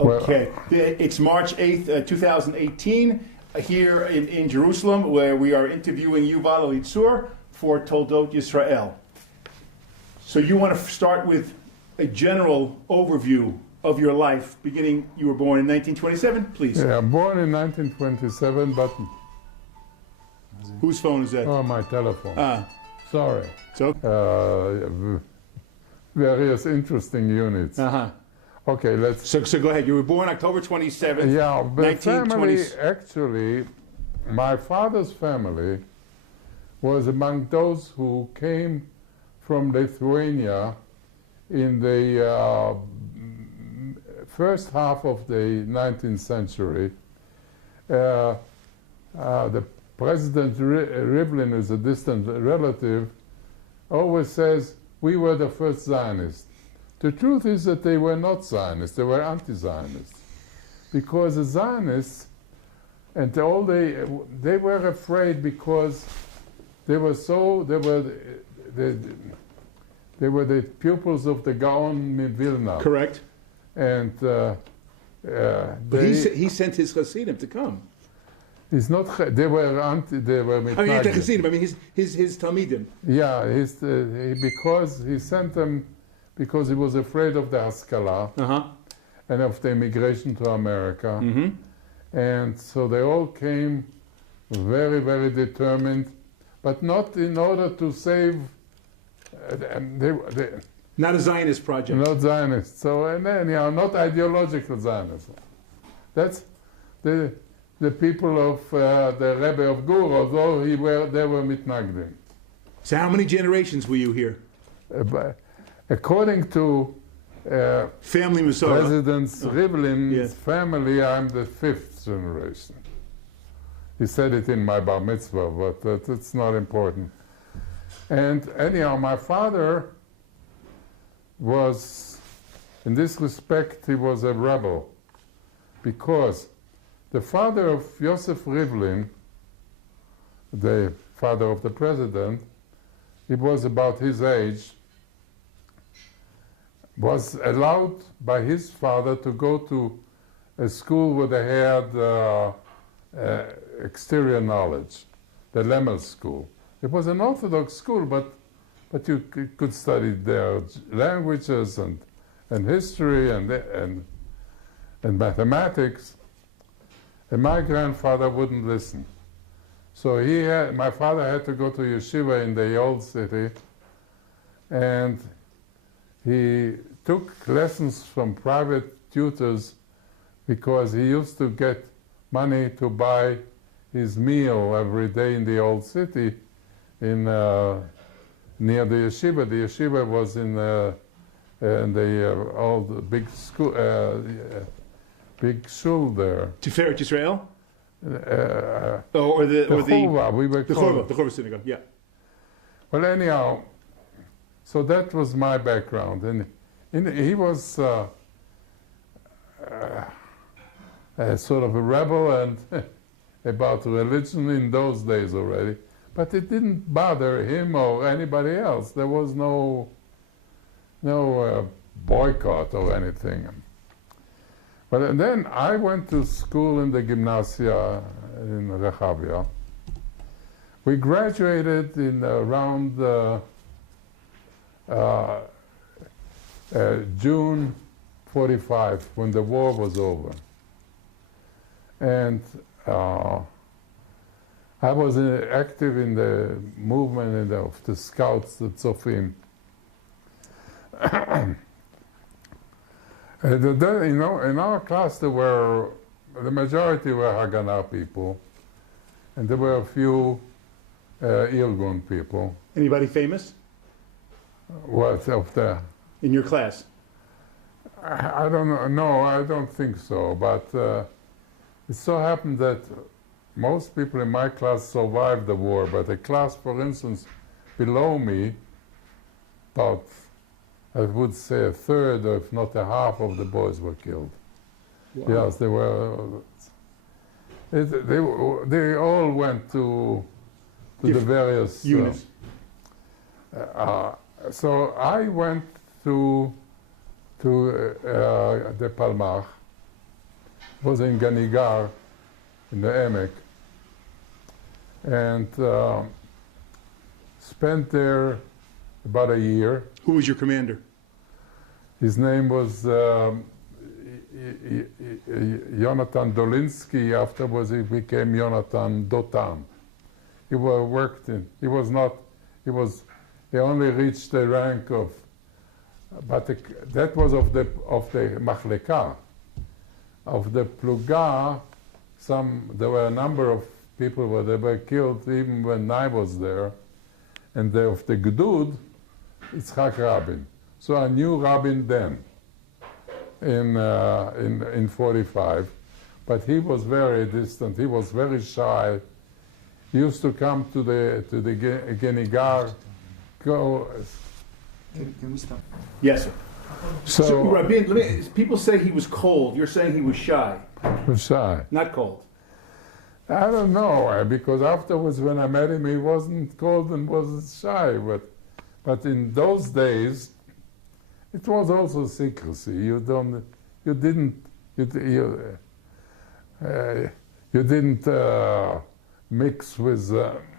Okay. It's March 8th, 2018, here in Jerusalem, where we are interviewing Yuval Elitzur for Toldos Israel. So you want to start with a general overview of your life, beginning, you were born in 1927, please. Yeah, born in 1927, but... Whose phone is that? Oh, my telephone. Sorry. So? Various interesting units. Okay, let's... So go ahead. You were born October 27th, yeah, but 1920s. family, actually, my father's family was among those who came from Lithuania in the first half of the 19th century. The President Rivlin, is a distant relative, always says, we were the first Zionists. The truth is that they were not Zionists, they were anti-Zionists. Because the Zionists, and all they were afraid because they were the pupils of the Gaon Vilna. Correct. And but he sent his Hasidim to come. He's not. They were mitnagdim. I mean, the Hasidim. I mean, his Talmidim. Yeah, because he sent them because he was afraid of the Haskalah and of the immigration to America, and so they all came very, very determined, but not in order to save. Not a Zionist project. Not Zionist. So and then not ideological Zionism. That's the people of the Rebbe of Gur, although they were mitnagdim. So how many generations were you here? According to family Masorah. President Rivlin's family, I'm the 5th generation. He said it in my bar mitzvah, but it's not important. And anyhow, my father was, in this respect, he was a rebel, because the father of Yosef Rivlin, the father of the president, he was about his age, was allowed by his father to go to a school where they had exterior knowledge, the Lemel school. It was an Orthodox school, but you could study their languages and history and mathematics. And my grandfather wouldn't listen. So my father had to go to yeshiva in the old city, and he took lessons from private tutors because he used to get money to buy his meal every day in the old city near the yeshiva. The yeshiva was in the old big school, big shul there. Tiferet Israel? Or the Chorva, we were called. The Chorva synagogue, yeah. Well, anyhow, so that was my background, and he was sort of a rebel and about religion in those days already, but it didn't bother him or anybody else. There was no boycott or anything. But then I went to school in the gymnasia in Rehavia. We graduated in around June 45, when the war was over. And I was active in the movement of the Scouts, the Tzofim. In our class, the majority were Haganah people, and there were a few Irgun people. Anybody famous? What of the? In your class? I don't know. No, I don't think so. But it so happened that most people in my class survived the war. But a class, for instance, below me, about, I would say, a third, or if not a half, of the boys were killed. Wow. Yes, they were. They all went to the various units. So I went to the Palmach, was in Ganigar, in the Emek, and spent there about a year. Who was your commander? His name was Jonathan Dolinsky. Afterwards, he became Jonathan Dotan. He worked in. He only reached the rank of. But that was of the Machleka. Of the Pluga, there were a number of people where they were killed even when I was there. And of the Gdud, Yitzhak Rabin. So I knew Rabin then, in 45. But he was very distant. He was very shy. He used to come to the Genigar, go. Can we stop? Yes, sir. So Rabin, people say he was cold. You're saying he was shy. was shy. Not cold. I don't know, because afterwards when I met him, he wasn't cold and wasn't shy. But in those days, it was also secrecy. You didn't mix with.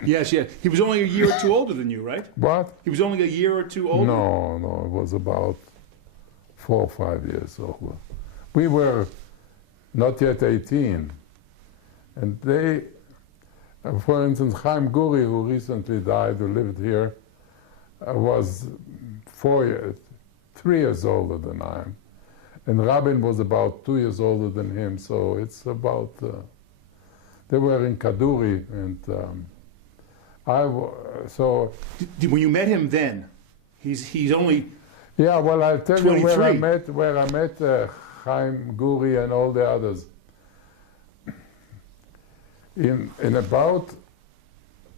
Yes. He was only a year or two older than you, right? What? He was only a year or two older? No, it was about 4 or 5 years older. We were not yet 18. And they, for instance, Chaim Guri, who recently died, who lived here, was 3 years older than I am. And Rabin was about 2 years older than him, so it's about, they were in Kaduri, and When you met him then, he's only... Yeah, well, I'll tell you where I 23. met Chaim Guri and all the others. In about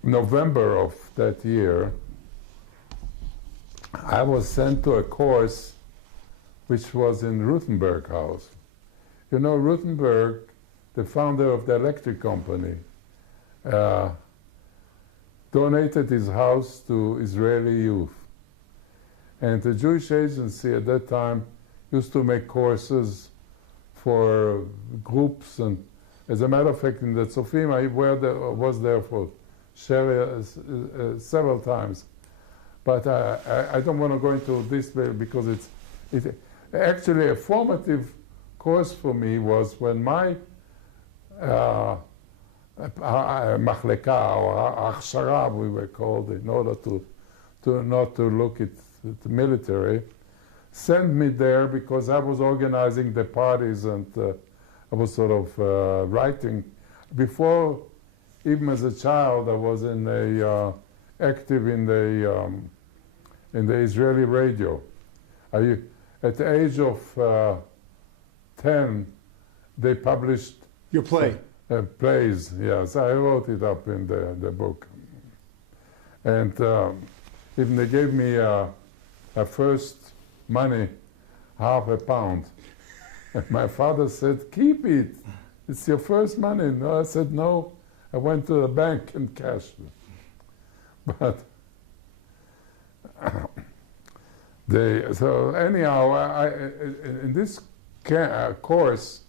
November of that year, I was sent to a course which was in Rutenberg House. You know, Rutenberg, the founder of the electric company, donated his house to Israeli youth. And the Jewish agency at that time used to make courses for groups, and as a matter of fact, in the Tzofim, I was there for several times. But I don't want to go into this because it's actually a formative course for me was when my Machleka, or Achshara, we were called, in order to not to look at the military, sent me there because I was organizing the parties, and I was sort of writing. Before, even as a child, I was active in the Israeli radio. At the age of 10, they published Your play. Plays. Yes, I wrote it up in the book, and even they gave me a first money, £0.50. And my father said, "Keep it. It's your first money." No, I said, "No." I went to the bank and cashed it. But so anyhow, in this course,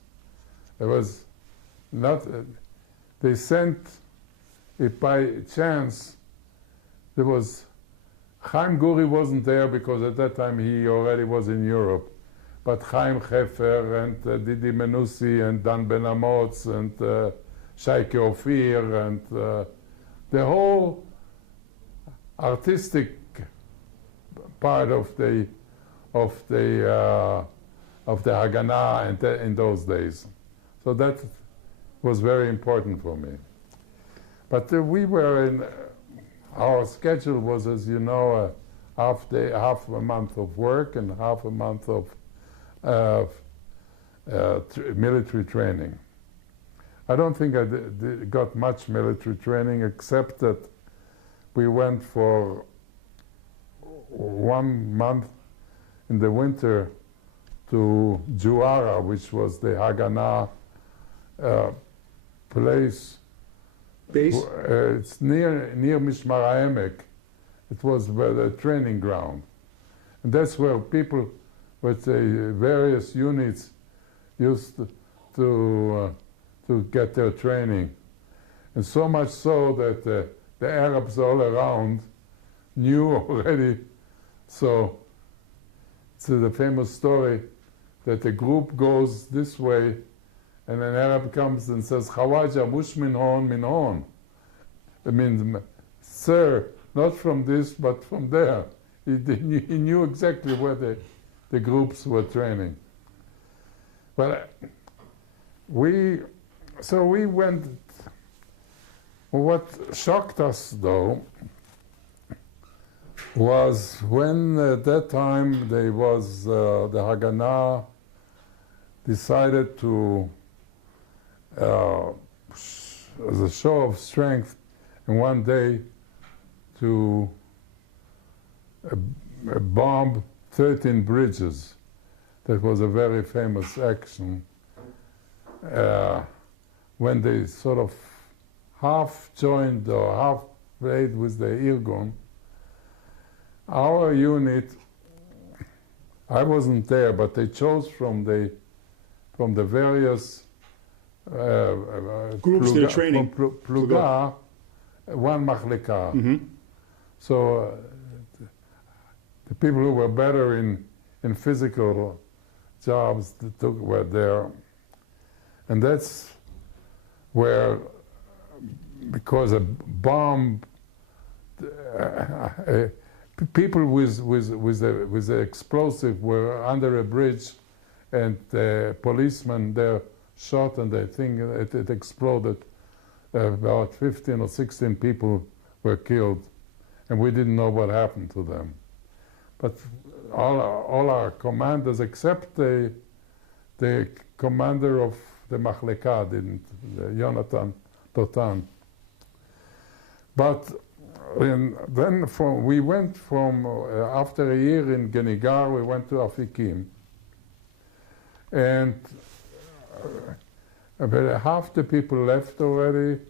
there was not. They sent it by chance. There was Chaim Guri wasn't there because at that time he already was in Europe. But Chaim Hefer and Didi Menussi and Dan Ben Amotz and Shaike Ophir and the whole artistic part of the Haganah in those days. So that was very important for me. But we were in. Our schedule was, as you know, half a month of work and half a month of military training. I don't think I got much military training, except that we went for 1 month in the winter to Juara, which was the Haganah place. Base? It's near Mishmar HaEmek. It was the training ground. And that's where people with the various units used to get their training. And so much so that the Arabs all around knew already. So it's the famous story that the group goes this way and an Arab comes and says, Khawaja, mush min hon. It means, sir, not from this, but from there. He knew exactly where the groups were training. But we went. What shocked us, though, was when at that time there was the Haganah decided to, as a show of strength, in one day to bomb 13 bridges. That was a very famous action when they sort of half joined or half played with the Irgun. Our unit, I wasn't there, but they chose from the various groups they're training. Pluga, one machleka. Mm-hmm. So the people who were better in physical jobs were there. And that's where, because a bomb, people with the explosive were under a bridge, and the policemen there shot, and I think it exploded. About 15 or 16 people were killed, and we didn't know what happened to them. But all our commanders, except the commander of the Machleka, didn't, Jonathan Totan. But then we went from, after a year in Genigar, we went to Afikim. And about half the people left already,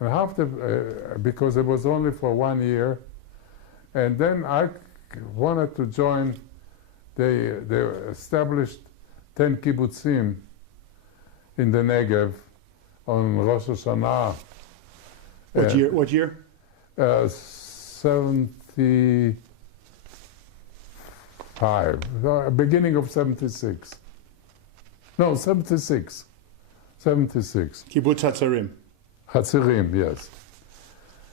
and half because it was only for 1 year. And then I wanted to join, they established 10 kibbutzim in the Negev on Rosh Hashanah. What year? 75, beginning of 76. No, 76. 76. Kibbutz Hatzarim. Hatzerim, yes.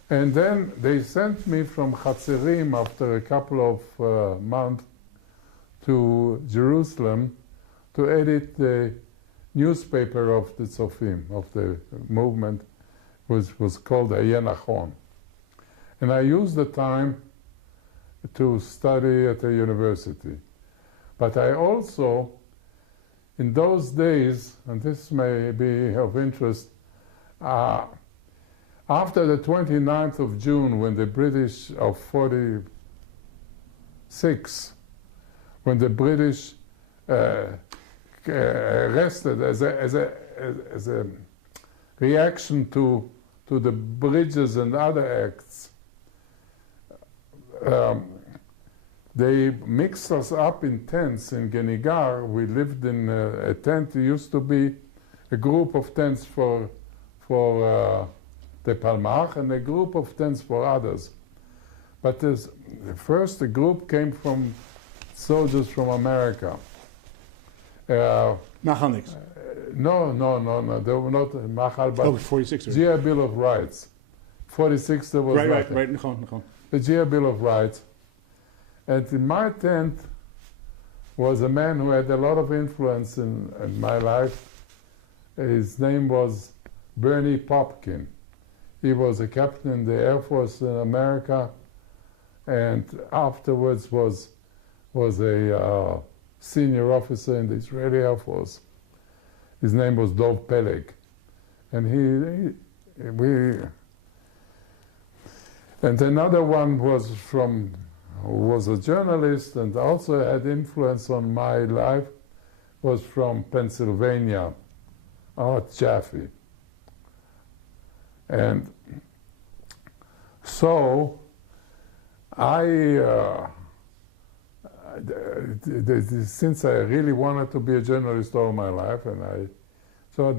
And then they sent me from Hatzerim after a couple of months to Jerusalem to edit the newspaper of the Tzofim, of the movement, which was called Ayin Achon. And I used the time to study at the university. But I also, in those days, and this may be of interest, after the 29th of June, when the British of 46, when the British arrested as a reaction to the bridges and other acts, they mixed us up in tents in Genigar. We lived in a tent. It used to be a group of tents for the Palmach and a group of tents for others. But first the group came from soldiers from America. Machalniks. No, they were not Machal, but 46. GI Bill of Rights. 46 there was nothing. Right. Nechon. The GI Bill of Rights. And in my tent was a man who had a lot of influence in my life. His name was Bernie Popkin. He was a captain in the Air Force in America, and afterwards was a senior officer in the Israeli Air Force. His name was Dov Peleg. And and another one was was a journalist and also had influence on my life, was from Pennsylvania, Art Jaffe. And so since I really wanted to be a journalist all my life, and So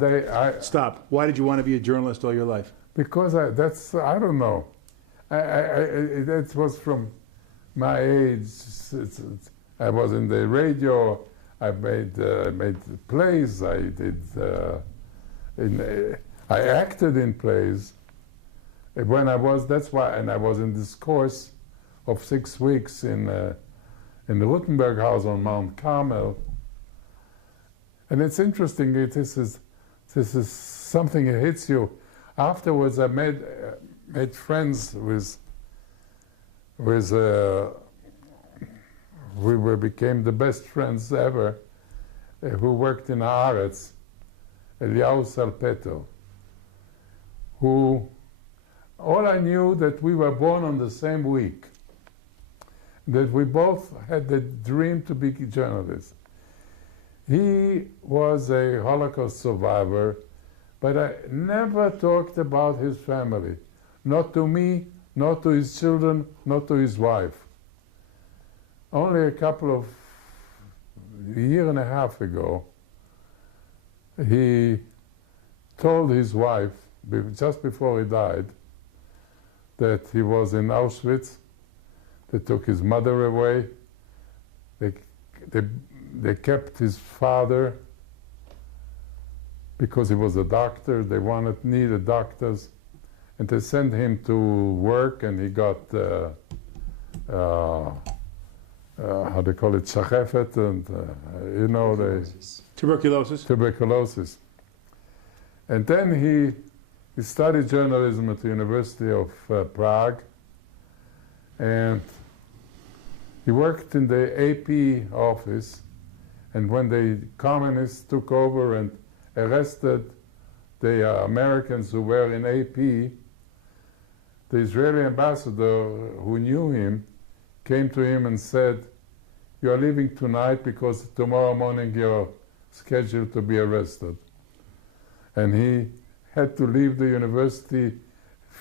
Stop. Why did you want to be a journalist all your life? because I don't know. That was from my age. I was in the radio. I made plays. I acted in plays. When I was, that's why, and I was in this course of 6 weeks in the Rutenberg House on Mount Carmel. And it's interesting. This is something that hits you. Afterwards, I made friends with became the best friends ever, who worked in Haaretz, Eliyahu Salpeter, who all I knew that we were born on the same week, that we both had the dream to be journalists. He was a Holocaust survivor, but I never talked about his family, not to me, not to his children, not to his wife. Only a year and a half ago, he told his wife, just before he died, that he was in Auschwitz. They took his mother away. They kept his father because he was a doctor. They needed doctors, and they sent him to work, and he got how they call it, shachefet, and you know, tuberculosis. And then he studied journalism at the University of Prague, and he worked in the AP office. And when the communists took over and arrested the Americans who were in AP, the Israeli ambassador who knew him came to him and said, "You are leaving tonight because tomorrow morning you're scheduled to be arrested." And he had to leave the university a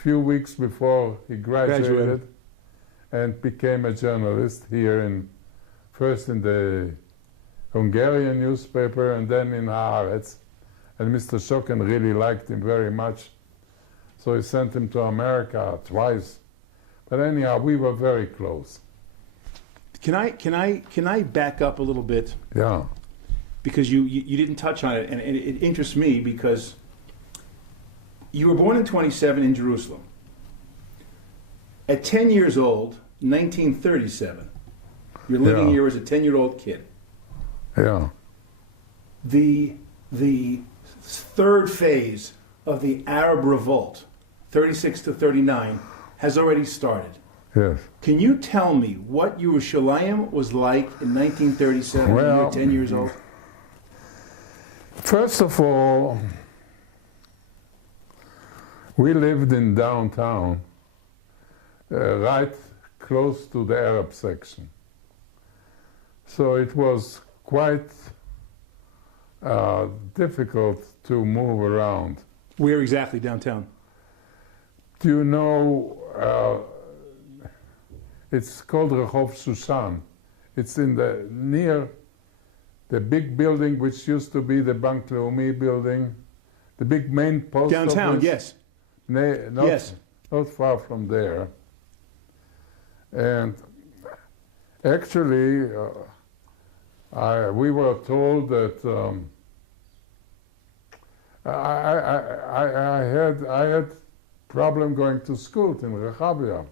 few weeks before he graduated and became a journalist here first in the Hungarian newspaper and then in Haaretz. And Mr. Shokin really liked him very much, so he sent him to America twice. But anyhow, we were very close. Can I back up a little bit? Yeah. Because you didn't touch on it, and it interests me because you were born in 27 in Jerusalem. At 10 years old, 1937, you're living here as a 10-year-old kid. Yeah. The third phase of the Arab Revolt, 36 to 39, has already started. Yes. Can you tell me what Yerushalayim was like in 1937 when you were 10 years old? First of all, we lived in downtown, right close to the Arab section. So it was quite difficult to move around. Where exactly downtown? Do you know, it's called Rehov Shushan. It's near the big building which used to be the Bank Leumi building, the big main post downtown, office. yes. Yes. Not far from there. And actually, we were told that I had problem going to school in Rehavia.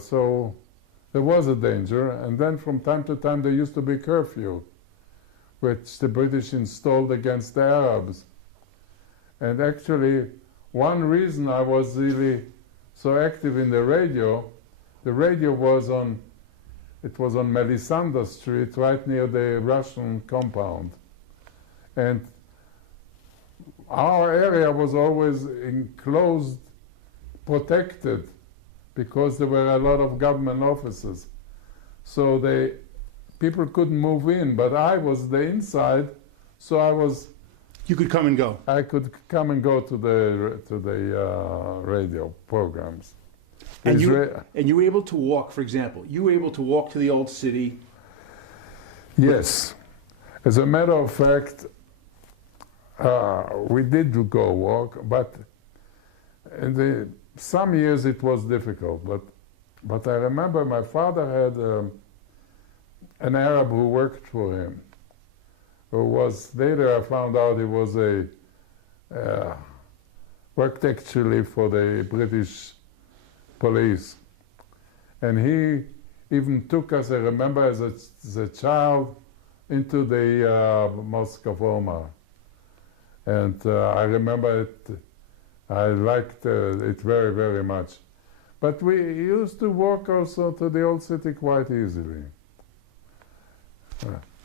So there was a danger, and then from time to time there used to be curfew, which the British installed against the Arabs. And actually, one reason I was really so active in the radio was on Melisandre Street, right near the Russian compound. And our area was always enclosed, protected, because there were a lot of government offices. So people couldn't move in, but I was the inside, so you could come and go. I could come and go to the radio programs. And you were able to walk, for example. You were able to walk to the old city. Yes. As a matter of fact, we did go walk, but in some years it was difficult. But I remember my father had an Arab who worked for him, who was, later I found out he was worked actually for the British police. And he even took us, I remember as a child, into the Mosque of Omar. And I remember it, I liked it very, very much. But we used to walk also to the old city quite easily.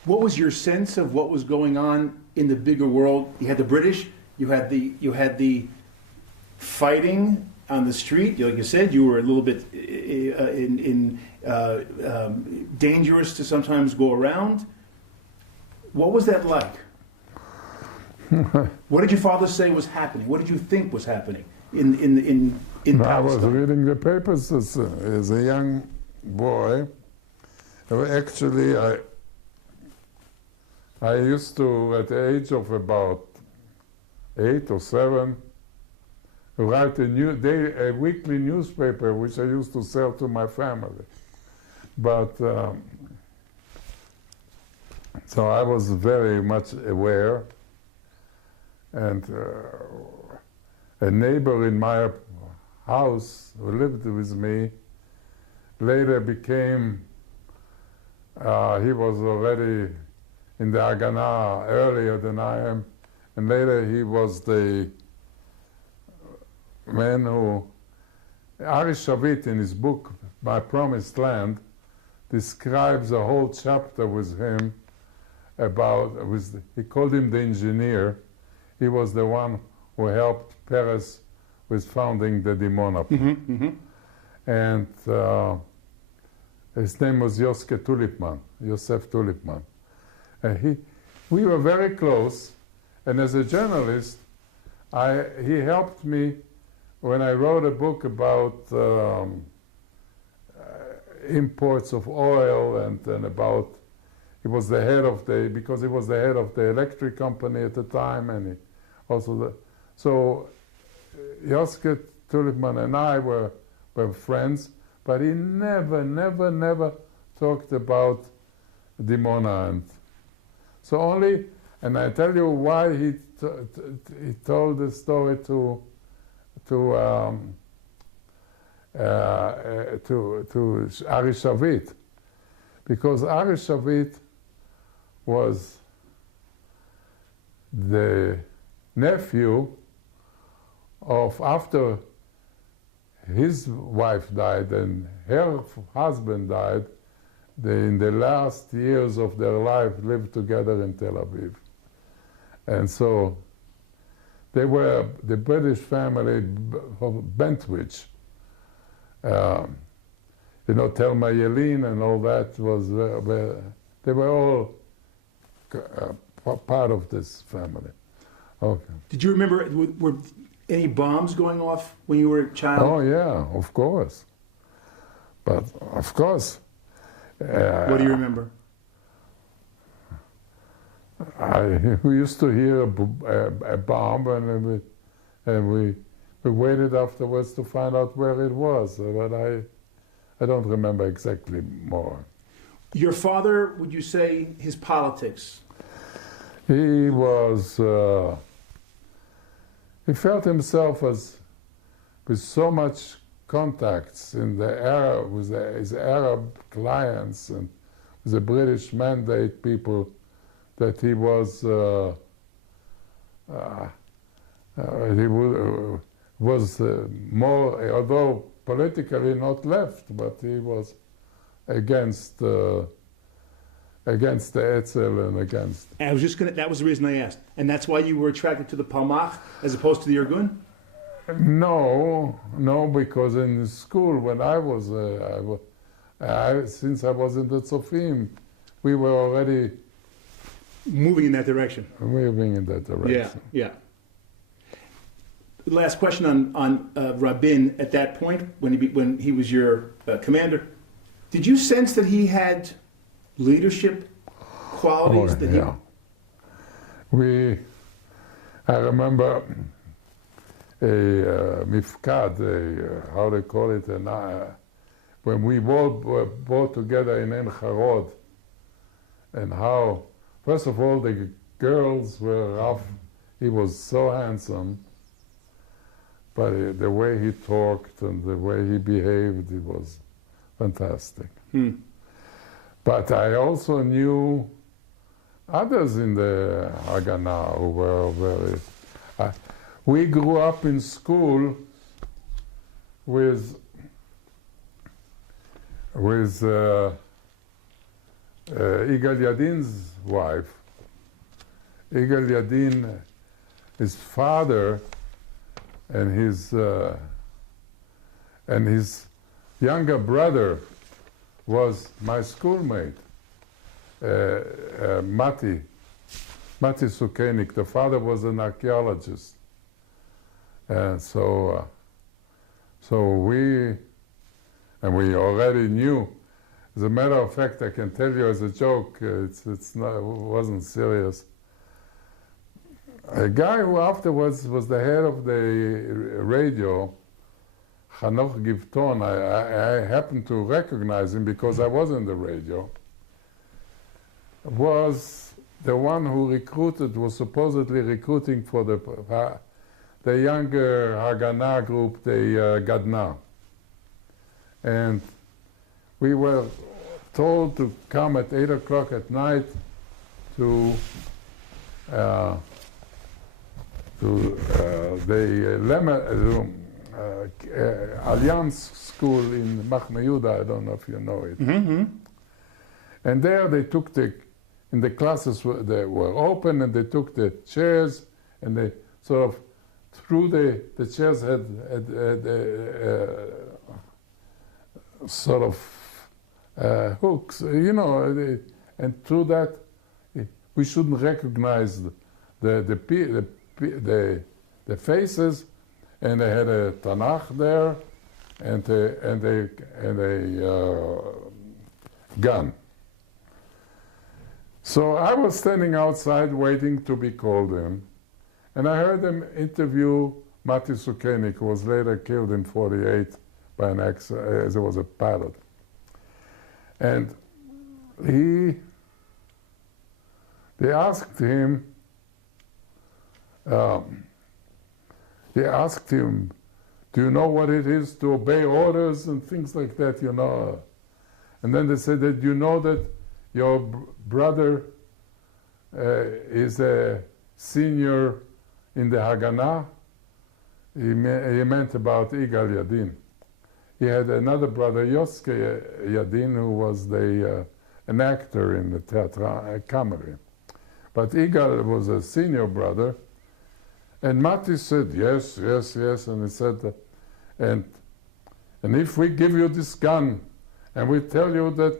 What was your sense of what was going on in the bigger world? You had the British, you had the fighting on the street. Like you said, you were a little bit dangerous to sometimes go around. What was that like? What did your father say was happening? What did you think was happening in Palestine? I was reading the papers as a young boy. Actually, I used to, at the age of about 8 or 7, write a weekly newspaper which I used to sell to my family. But so I was very much aware, and a neighbor in my house who lived with me later became, he was already in the Haganah earlier than I am, and later he was the man who, Ari Shavit in his book, My Promised Land, describes a whole chapter with him about, he called him the engineer. He was the one who helped Peres with founding the Dimona. And his name was Yosef Tulipman. And we were very close, and as a journalist, he helped me when I wrote a book about imports of oil and about, he was the head of because he was the head of the electric company at the time, and he also so Yosef Tulipman and I were friends, but he never talked about Dimona. And so only, and I tell you why he told the story to Ari Shavit, because Ari Shavit was the nephew of, after his wife died and her husband died, they, in the last years of their life, lived together in Tel Aviv. And so they were the British family of Bentwich. You know, Thelma Yellin and all that was, they were all part of this family. Okay. Did you remember, were any bombs going off when you were a child? Oh yeah, of course. But of course. What do you remember? We used to hear a bomb, and we waited afterwards to find out where it was. But I don't remember exactly more. Your father, would you say his politics? He was. He felt himself as with so much contacts in the Arab with his Arab clients and with the British Mandate people, that he was more, although politically not left, but he was against the Etzel and against. I was just gonna. That was the reason I asked, and that's why you were attracted to the Palmach as opposed to the Irgun. No, because in school when I was, since I was in the Tzofim, we were already moving in that direction. Moving in that direction. Yeah. Last question on Rabin at that point when he was your commander. Did you sense that he had leadership qualities? I remember a mifkad, how they call it, when we all were brought together in Ein Harod, and how, first of all, the girls were rough. He was so handsome, but the way he talked and the way he behaved, it was fantastic. But I also knew others in the Haganah who were very... we grew up in school with Yigal Yadin's wife. Yigal Yadin, his father, and his younger brother was my schoolmate, Mati Sukenik. The father was an archaeologist. And so we already knew. As a matter of fact, I can tell you as a joke, it wasn't serious. A guy who afterwards was the head of the radio, Hanoch Givton, I happened to recognize him because I was in the radio, was the one who was supposedly recruiting for the younger Haganah group, the Gadna. And we were told to come at 8 o'clock at night to the Alliance School in Machne Yehuda. I don't know if you know it. Mm-hmm. And there they took in the classes they were open, and they took the chairs and they sort of through the chairs had sort of hooks, you know, and through that we shouldn't recognize the faces, and they had a Tanakh there and a gun. So I was standing outside waiting to be called in, and I heard them interview Mati Sukenik, who was later killed in '48 by an as it was a pilot. And they asked him, do you know what it is to obey orders and things like that, you know? And then they said, that you know that your brother is a senior in the Haganah? He meant about Yigal Yadin. He had another brother, Yoske Yadin, who was an actor in the Theatre Kameri. But Yigal was a senior brother. And Mati said, yes, yes, yes. And he said, and if we give you this gun, and we tell you that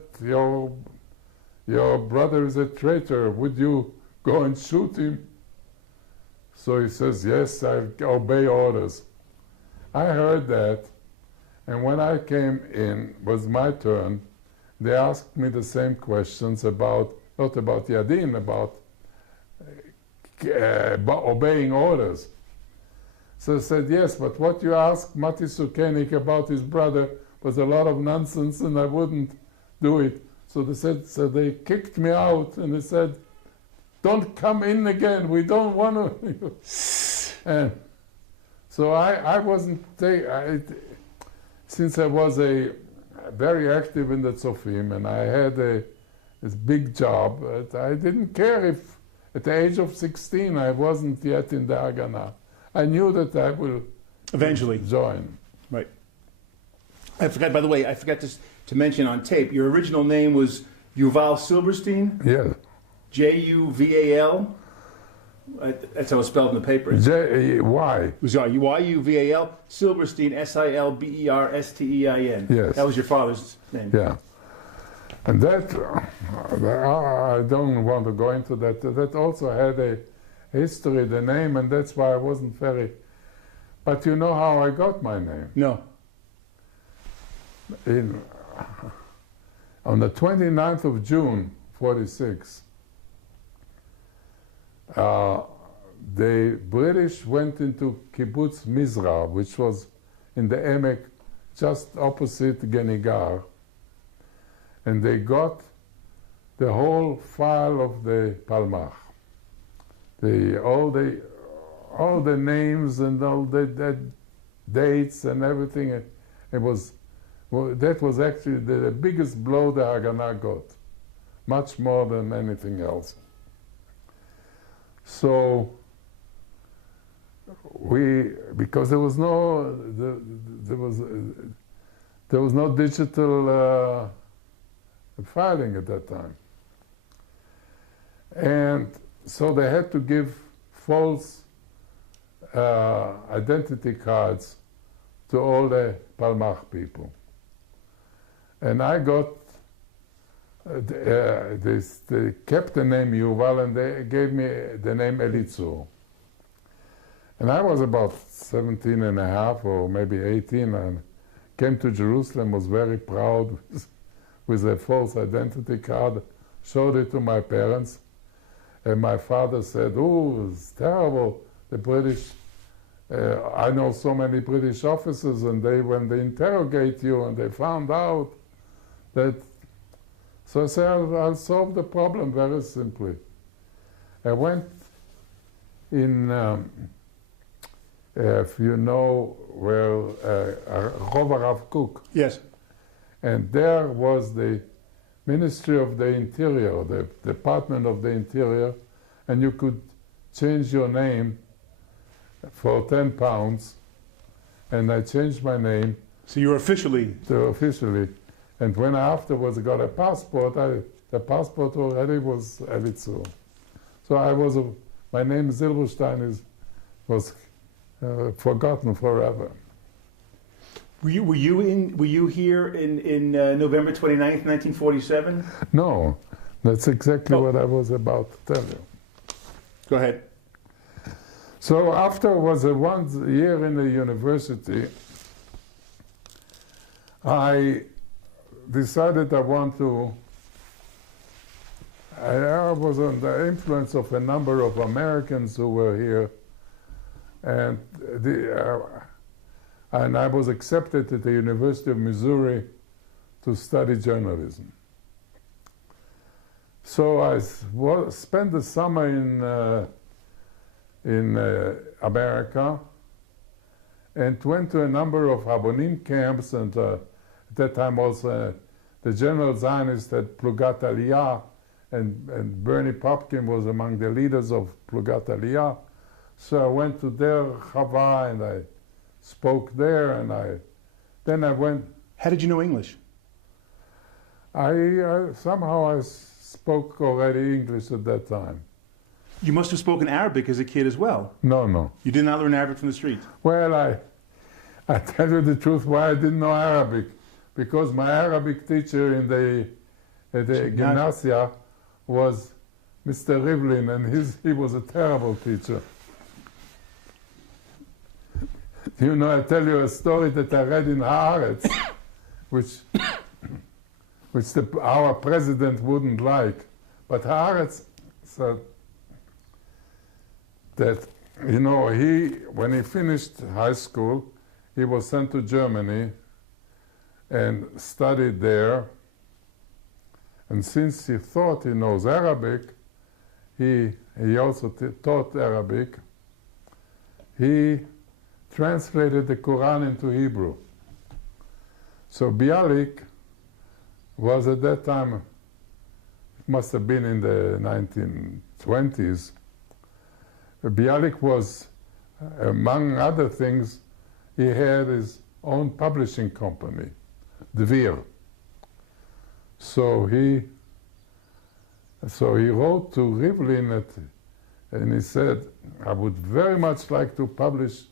your brother is a traitor, would you go and shoot him? So he says, yes, I obey orders. I heard that, and when I came in, it was my turn, they asked me the same questions about, not about Yadin, about obeying orders. So I said, yes, but what you asked Mati Sukenik about his brother was a lot of nonsense, and I wouldn't do it. So they said, so they kicked me out, and they said, don't come in again, we don't want to. And so I wasn't, since I was very active in the Tzofim, and I had this big job, I didn't care if at the age of 16 I wasn't yet in the Haganah. I knew that I will eventually join. Right. I forgot, by the way, to mention on tape, your original name was Yuval Silberstein? Yeah. J-U-V-A-L? That's how it was spelled in the paper. J-Y. It was Y-U-V-A-L, Silberstein, S-I-L-B-E-R-S-T-E-I-N. Yes. That was your father's name. Yeah. And that, I don't want to go into that. That also had a history, the name, and that's why I wasn't very... But you know how I got my name? No. On the 29th of June, '46, the British went into Kibbutz Mizrah, which was in the Emek, just opposite Genigar, and they got the whole file of the Palmach, all the names and all the dates and everything. It was that was actually the biggest blow the Haganah got, much more than anything else. So because there was no digital filing at that time, and so they had to give false identity cards to all the Palmach people. And I got, they kept the name Yuval and they gave me the name Elitzur. And I was about 17 and a half or maybe 18 and came to Jerusalem, was very proud with a false identity card, showed it to my parents. And my father said, "Oh, it's terrible, the British, I know so many British officers and when they interrogate you and they found out that," so I said, I'll solve the problem very simply. I went in, if you know where Rehov Rav Kook, Yes. and there was the Ministry of the Interior, the Department of the Interior, and you could change your name for 10 pounds, and I changed my name. So you're officially. And when I afterwards got a passport, the passport already was Elitzur. So my name Zilberstein was forgotten forever. Were you here in November 29th, 1947? No, that's exactly what I was about to tell you. Go ahead. So after was a 1 year in the university, I decided I was under the influence of a number of Americans who were here, and I was accepted at the University of Missouri to study journalism. So I spent the summer in America and went to a number of Rabbonim camps, and at that time also the General Zionist had Plugat Aliyah, and Bernie Popkin was among the leaders of Plugat Aliyah. So I went to their Chava and I spoke there, and then I went. How did you know English? Somehow I spoke already English at that time. You must have spoken Arabic as a kid as well. No. You did not learn Arabic from the street. Well, I tell you the truth why I didn't know Arabic, because my Arabic teacher at the gymnasia was Mr. Rivlin, and he was a terrible teacher. You know, I tell you a story that I read in Haaretz, which our president wouldn't like. But Haaretz said that, you know, when he finished high school, he was sent to Germany and studied there. And since he thought he knows Arabic, he also taught Arabic. He translated the Quran into Hebrew. So Bialik was at that time, it must have been in the 1920s, Bialik was, among other things, he had his own publishing company, Dvir. So he wrote to Rivlin and he said, "I would very much like to publish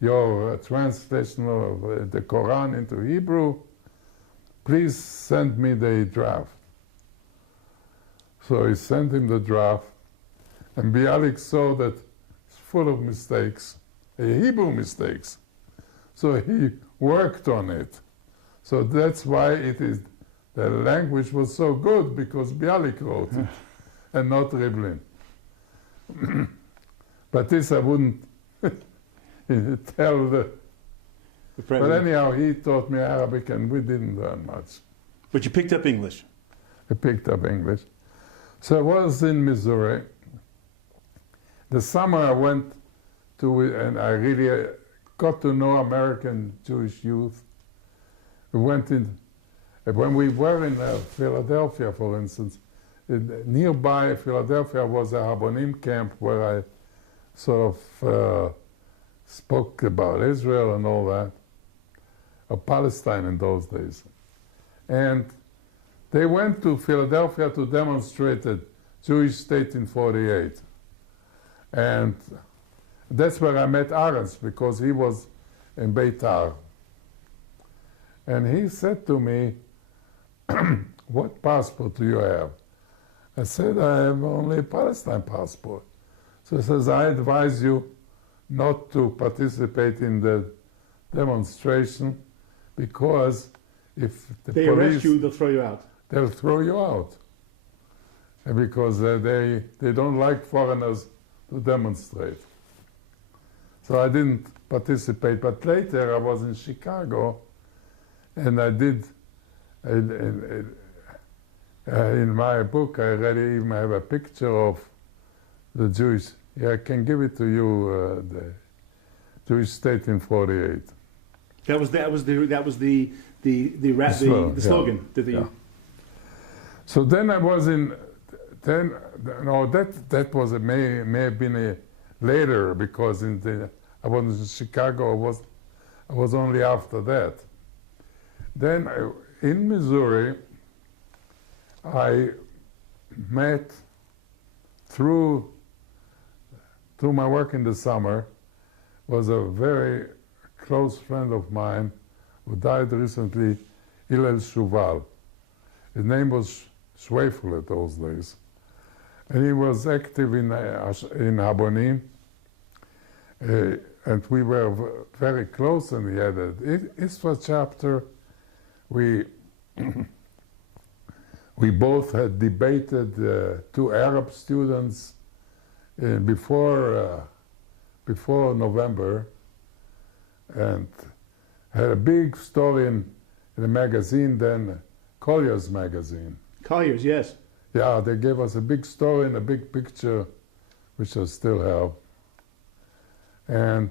your translation of the Quran into Hebrew. Please send me the draft." So he sent him the draft, and Bialik saw that it's full of mistakes, Hebrew mistakes. So he worked on it. So that's why the language was so good, because Bialik wrote it, and not Rivlin. But this I wouldn't tell the... But president. anyhow, he taught me Arabic and we didn't learn much. But you picked up English. I picked up English. So I was in Missouri. The summer I went to, and I really got to know American Jewish youth. We went in, when we were in Philadelphia, for instance, nearby Philadelphia was a Habonim camp where I sort of spoke about Israel and all that, or Palestine in those days. And they went to Philadelphia to demonstrate the Jewish state in 48. And that's where I met Aretz, because he was in Beitar. And he said to me, what passport do you have? I said, I have only a Palestine passport. So he says, I advise you not to participate in the demonstration, because if the They police... arrest you, they'll throw you out. They'll throw you out. And because they don't like foreigners to demonstrate. So I didn't participate. But later I was in Chicago, and I did, in my book, I already even have a picture of the Jewish, yeah, I can give it to you, the Jewish state in 48. That was the slogan. Yeah. So then I was in, that was may have been later, because I was in Chicago. I was only after that. Then in Missouri, I met through my work in the summer, was a very close friend of mine who died recently, Hillel Shuval. His name was Schwefel at those days. And he was active in Habonim, and we were very close, and we had an ISFA chapter. We both had debated two Arab students before November, and had a big story in a magazine then, Collier's magazine. Collier's, yes. Yeah, they gave us a big story and a big picture, which I still have. And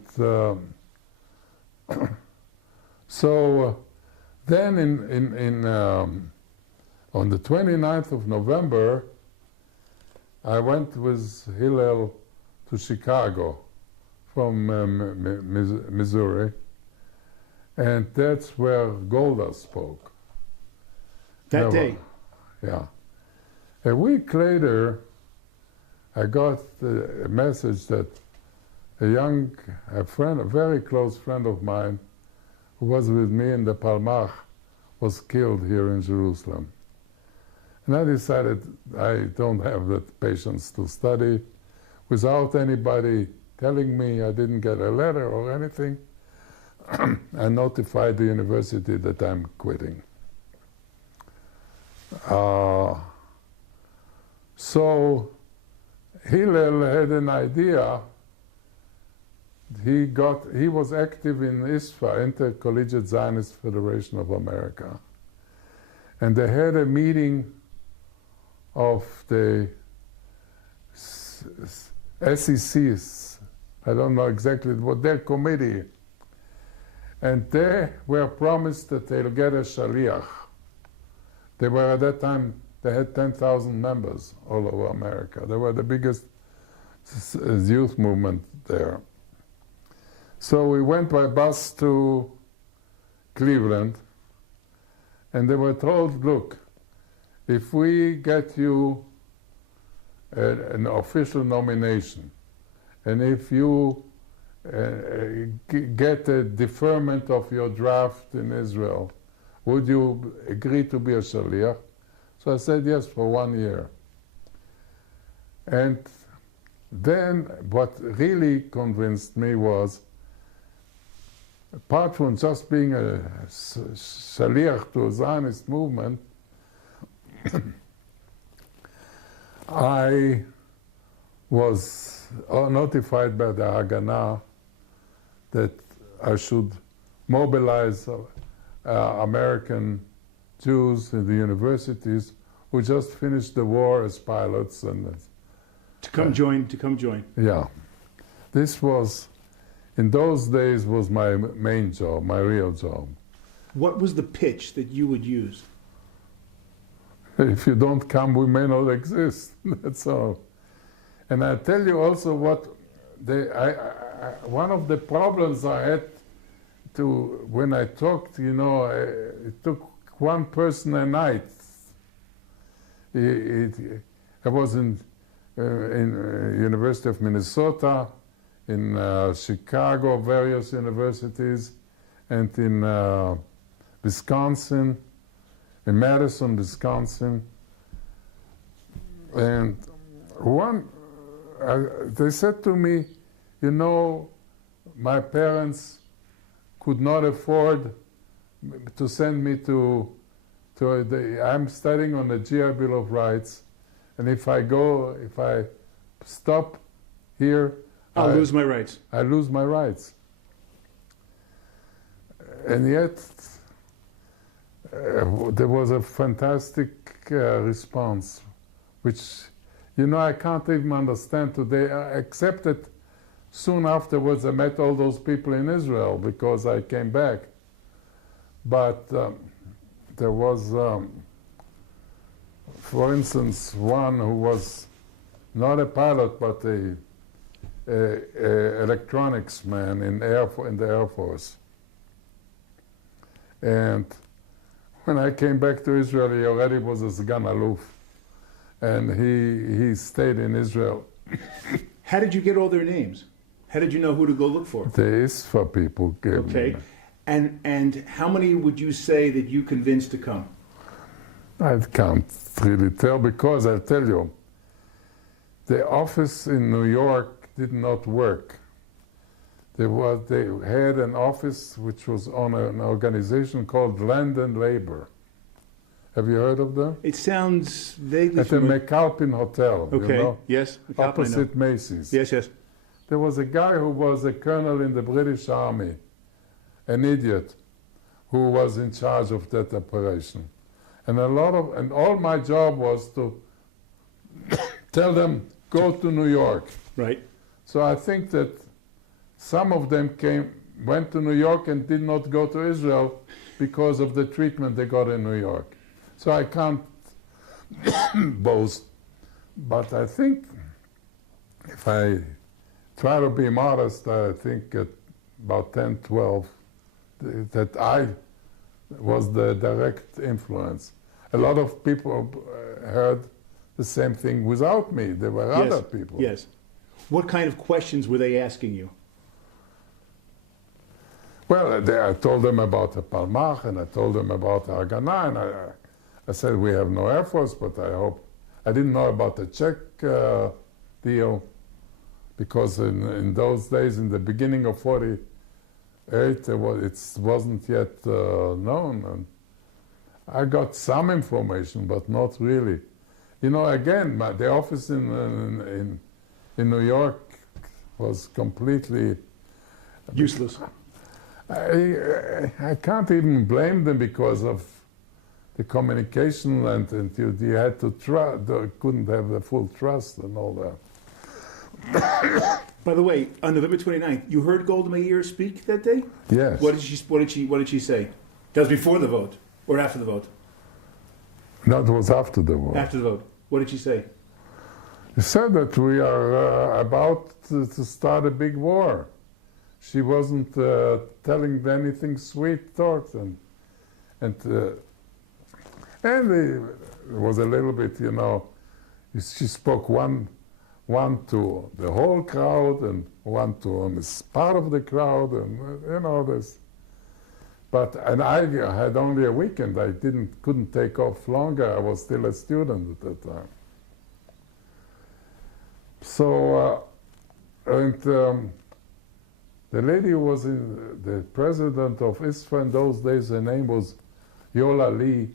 so then on the 29th of November, I went with Hillel to Chicago from Missouri, and that's where Golda spoke. That day? Yeah. A week later, I got a message that a very close friend of mine, who was with me in the Palmach, was killed here in Jerusalem. And I decided I don't have the patience to study without anybody telling me. I didn't get a letter or anything. I notified the university that I'm quitting. So Hillel had an idea. He was active in ISFA, Intercollegiate Zionist Federation of America. And they had a meeting of the SECs, I don't know exactly what, their committee. And they were promised that they'll get a shaliach. They were at that time, they had 10,000 members all over America. They were the biggest youth movement there. So we went by bus to Cleveland, and they were told, look, if we get you an official nomination, and if you get a deferment of your draft in Israel, would you agree to be a shaliach? So I said yes for 1 year. And then what really convinced me was, apart from just being a shaliach to a Zionist movement, I was notified by the Haganah that I should mobilize American Jews in the universities who just finished the war as pilots and To come join. yeah. This was, in those days, was my main job, my real job. What was the pitch that you would use? If you don't come, we may not exist. That's all. And I tell you also what, one of the problems I had to, when I talked, you know, it took one person a night. I was in University of Minnesota, in Chicago, various universities, and in Wisconsin, in Madison, Wisconsin. And they said to me, you know, my parents could not afford to send me I'm studying on the GI Bill of Rights, and if I stop here, I'll lose my rights. I lose my rights. And yet, there was a fantastic response, which, you know, I can't even understand today, except that soon afterwards I met all those people in Israel because I came back. But there was, for instance, one who was not a pilot, but a electronics man in the Air Force. And when I came back to Israel, he already was a Sgan Aluf, and he stayed in Israel. How did you get all their names? How did you know who to go look for? The ISFA people gave Okay. me. And how many would you say that you convinced to come? I can't really tell, because I'll tell you, the office in New York did not work. They had an office which was on an organization called Land and Labor. Have you heard of them? It sounds vaguely At the familiar. McAlpin Hotel, Okay, you know, yes. McAlpin, I know. opposite Macy's. Yes. There was a guy who was a colonel in the British Army, an idiot, who was in charge of that operation. And all my job was to tell them, go to New York. Right. So I think that some of them went to New York and did not go to Israel because of the treatment they got in New York. So I can't boast, but I think if I try to be modest, I think at about 10, 12, that I was the direct influence. A lot of people heard the same thing without me. There were other people. Yes. What kind of questions were they asking you? Well, I told them about the Palmach, and I told them about the Haganah, and I said, we have no Air Force, but I hope... I didn't know about the Czech deal, because in those days, in the beginning of 48, it wasn't yet known. And I got some information, but not really. You know, again, the office in New York was completely... Useless. I can't even blame them because of the communication, and you had to couldn't have the full trust and all that. By the way, on November 29th, you heard Golda Meir speak that day? Yes. What did she say? That was before the vote or after the vote? That was after the war. After the vote. What did she say? She said that we are about to start a big war. She wasn't telling anything sweet talks, and it was a little bit, you know, she spoke one to the whole crowd and one to this part of the crowd, and you know this. And I had only a weekend. I couldn't take off longer. I was still a student at that time. So, the lady who was the president of ISFA in those days, her name was Yuval Elitzur.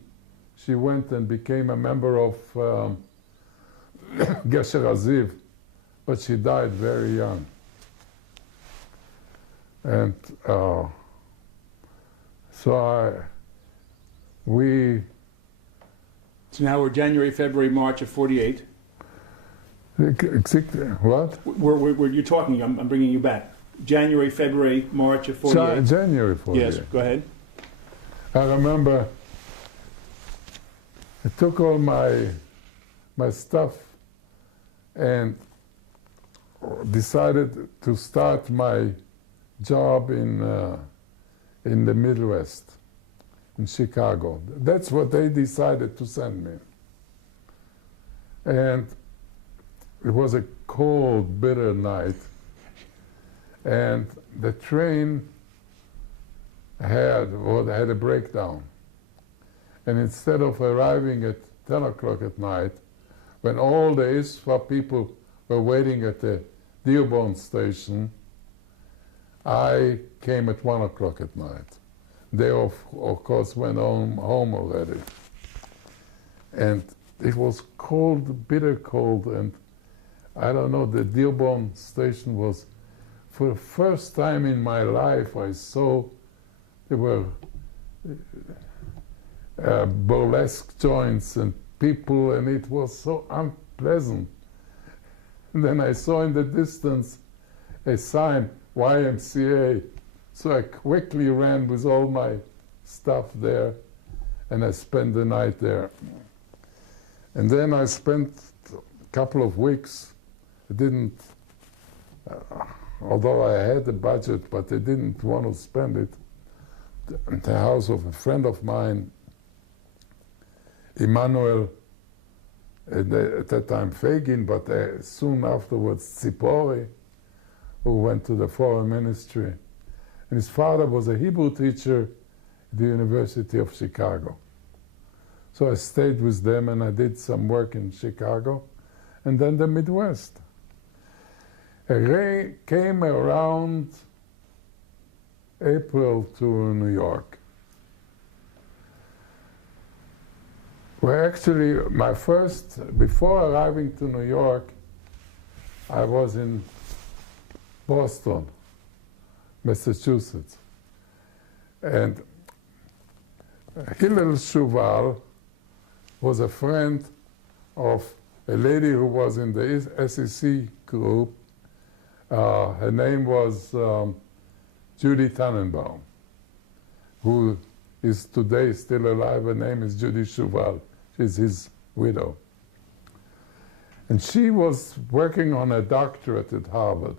She went and became a member of Gesher Aziv. but she died very young. And we... So now we're January, February, March of 48. What? You're talking, I'm bringing you back. January, February, March of 48. January 48. Yes, go ahead. I remember I took all my stuff and decided to start my job in the Midwest, in Chicago. That's what they decided to send me. And it was a cold, bitter night, and the train had a breakdown. And instead of arriving at 10 o'clock at night, when all the ISFA people were waiting at the Dearborn station, I came at 1 o'clock at night. They, of course, went home already. And it was cold, bitter cold, and I don't know, the Dearborn station was, for the first time in my life, I saw there were burlesque joints and people, and it was so unpleasant. And then I saw in the distance a sign, YMCA. So I quickly ran with all my stuff there, and I spent the night there. And then I spent a couple of weeks. I didn't, although I had a budget, but I didn't want to spend it. At the house of a friend of mine, Emmanuel, at that time Fagin, but soon afterwards Tzipori, who went to the foreign ministry. And his father was a Hebrew teacher at the University of Chicago. So I stayed with them and I did some work in Chicago and then the Midwest. I came around April to New York. Well, actually, before arriving to New York, I was in Boston, Massachusetts. And Hillel Shuval was a friend of a lady who was in the SEC group. Her name was Judy Tannenbaum, who is today still alive. Her name is Judy Shuval. She's his widow. And she was working on a doctorate at Harvard.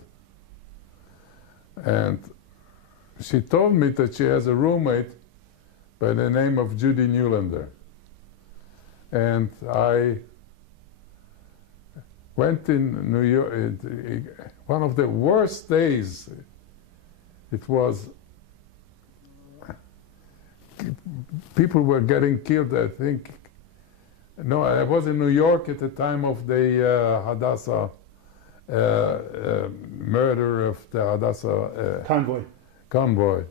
And she told me that she has a roommate by the name of Judy Newlander. And I went in New York, one of the worst days. It was, people were getting killed, I think. No, I was in New York at the time of the Hadassah murder of the Hadassah convoy.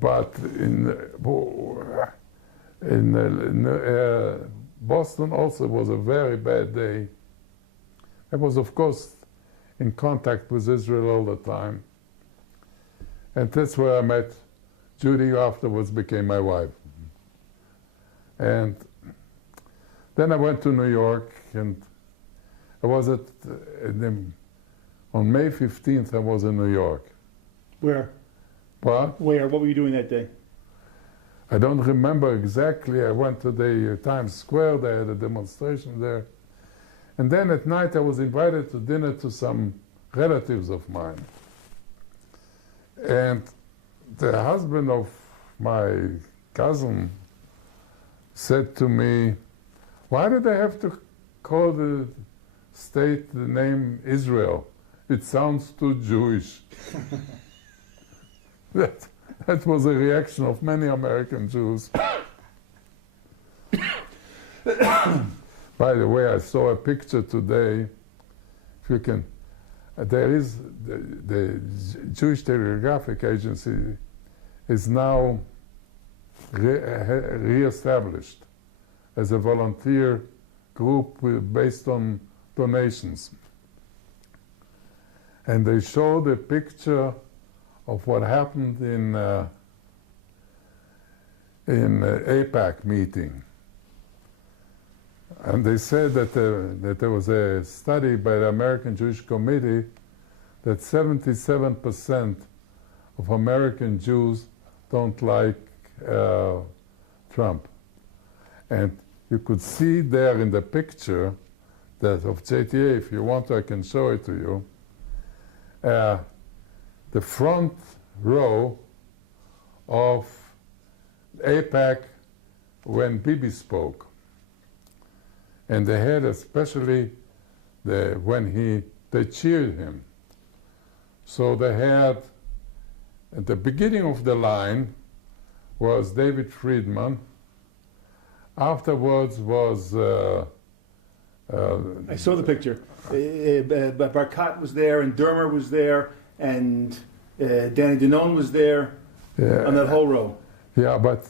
But in Boston also was a very bad day. I was, of course, in contact with Israel all the time. And that's where I met Judy, who afterwards became my wife. And then I went to New York, and I was on May 15th, I was in New York. Where? What? Where? What were you doing that day? I don't remember exactly. I went to the Times Square. They had a demonstration there. And then at night I was invited to dinner to some relatives of mine. And the husband of my cousin said to me, why did they have to call the state the name Israel? It sounds too Jewish. That was a reaction of many American Jews. By the way, I saw a picture today. If you can, there is the Jewish Telegraphic Agency is now re-established as a volunteer group based on donations. And they showed a picture of what happened in AIPAC meeting. And they said that there was a study by the American Jewish Committee that 77% of American Jews don't like Trump. And you could see there in the picture that of JTA, if you want to, I can show it to you. The front row of AIPAC when Bibi spoke. And they had especially when they cheered him. So they had, at the beginning of the line was David Friedman. Afterwards was... I saw the picture. Barkat was there, and Dermer was there, and Danny Danon was there, on that whole row. Yeah, but...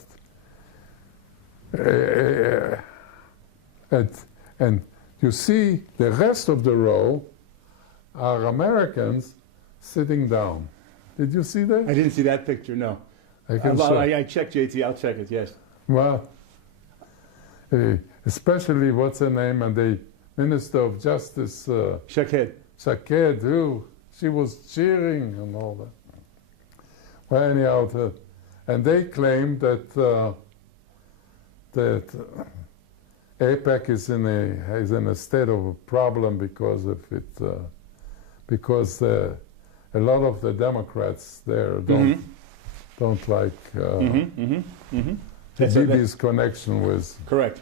and you see the rest of the row are Americans sitting down. Did you see that? I didn't see that picture, no. I can show. I checked JT, I'll check it, yes. Well, especially what's her name, and the Minister of Justice, Shaked, who she was cheering and all that. Well, anyhow, and they claimed that that AIPAC is in a state of a problem because of it, because a lot of Democrats there don't like Bibi's connection with. Correct.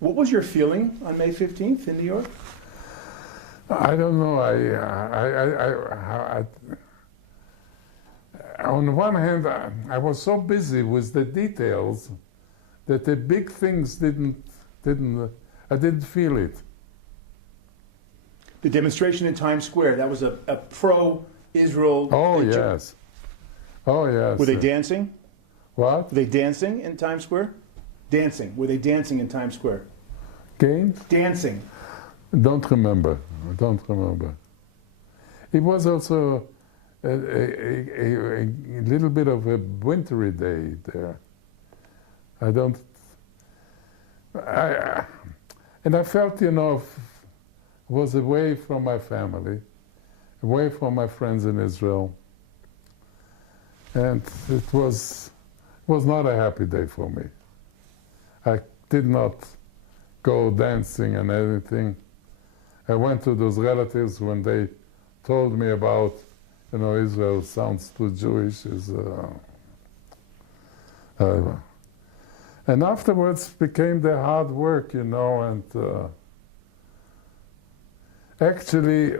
What was your feeling on May 15th in New York? I don't know. On one hand, I was so busy with the details that the big things I didn't feel it. The demonstration in Times Square, that was a pro-Israel... Oh, yes. Were they dancing? What? Were they dancing in Times Square? Dancing. Were they dancing in Times Square? Dancing. Don't remember. It was also a little bit of a wintry day there. And I felt, was away from my family, away from my friends in Israel. And it was not a happy day for me. I did not go dancing and anything. I went to those relatives when they told me about, Israel sounds too Jewish. And afterwards became the hard work, and actually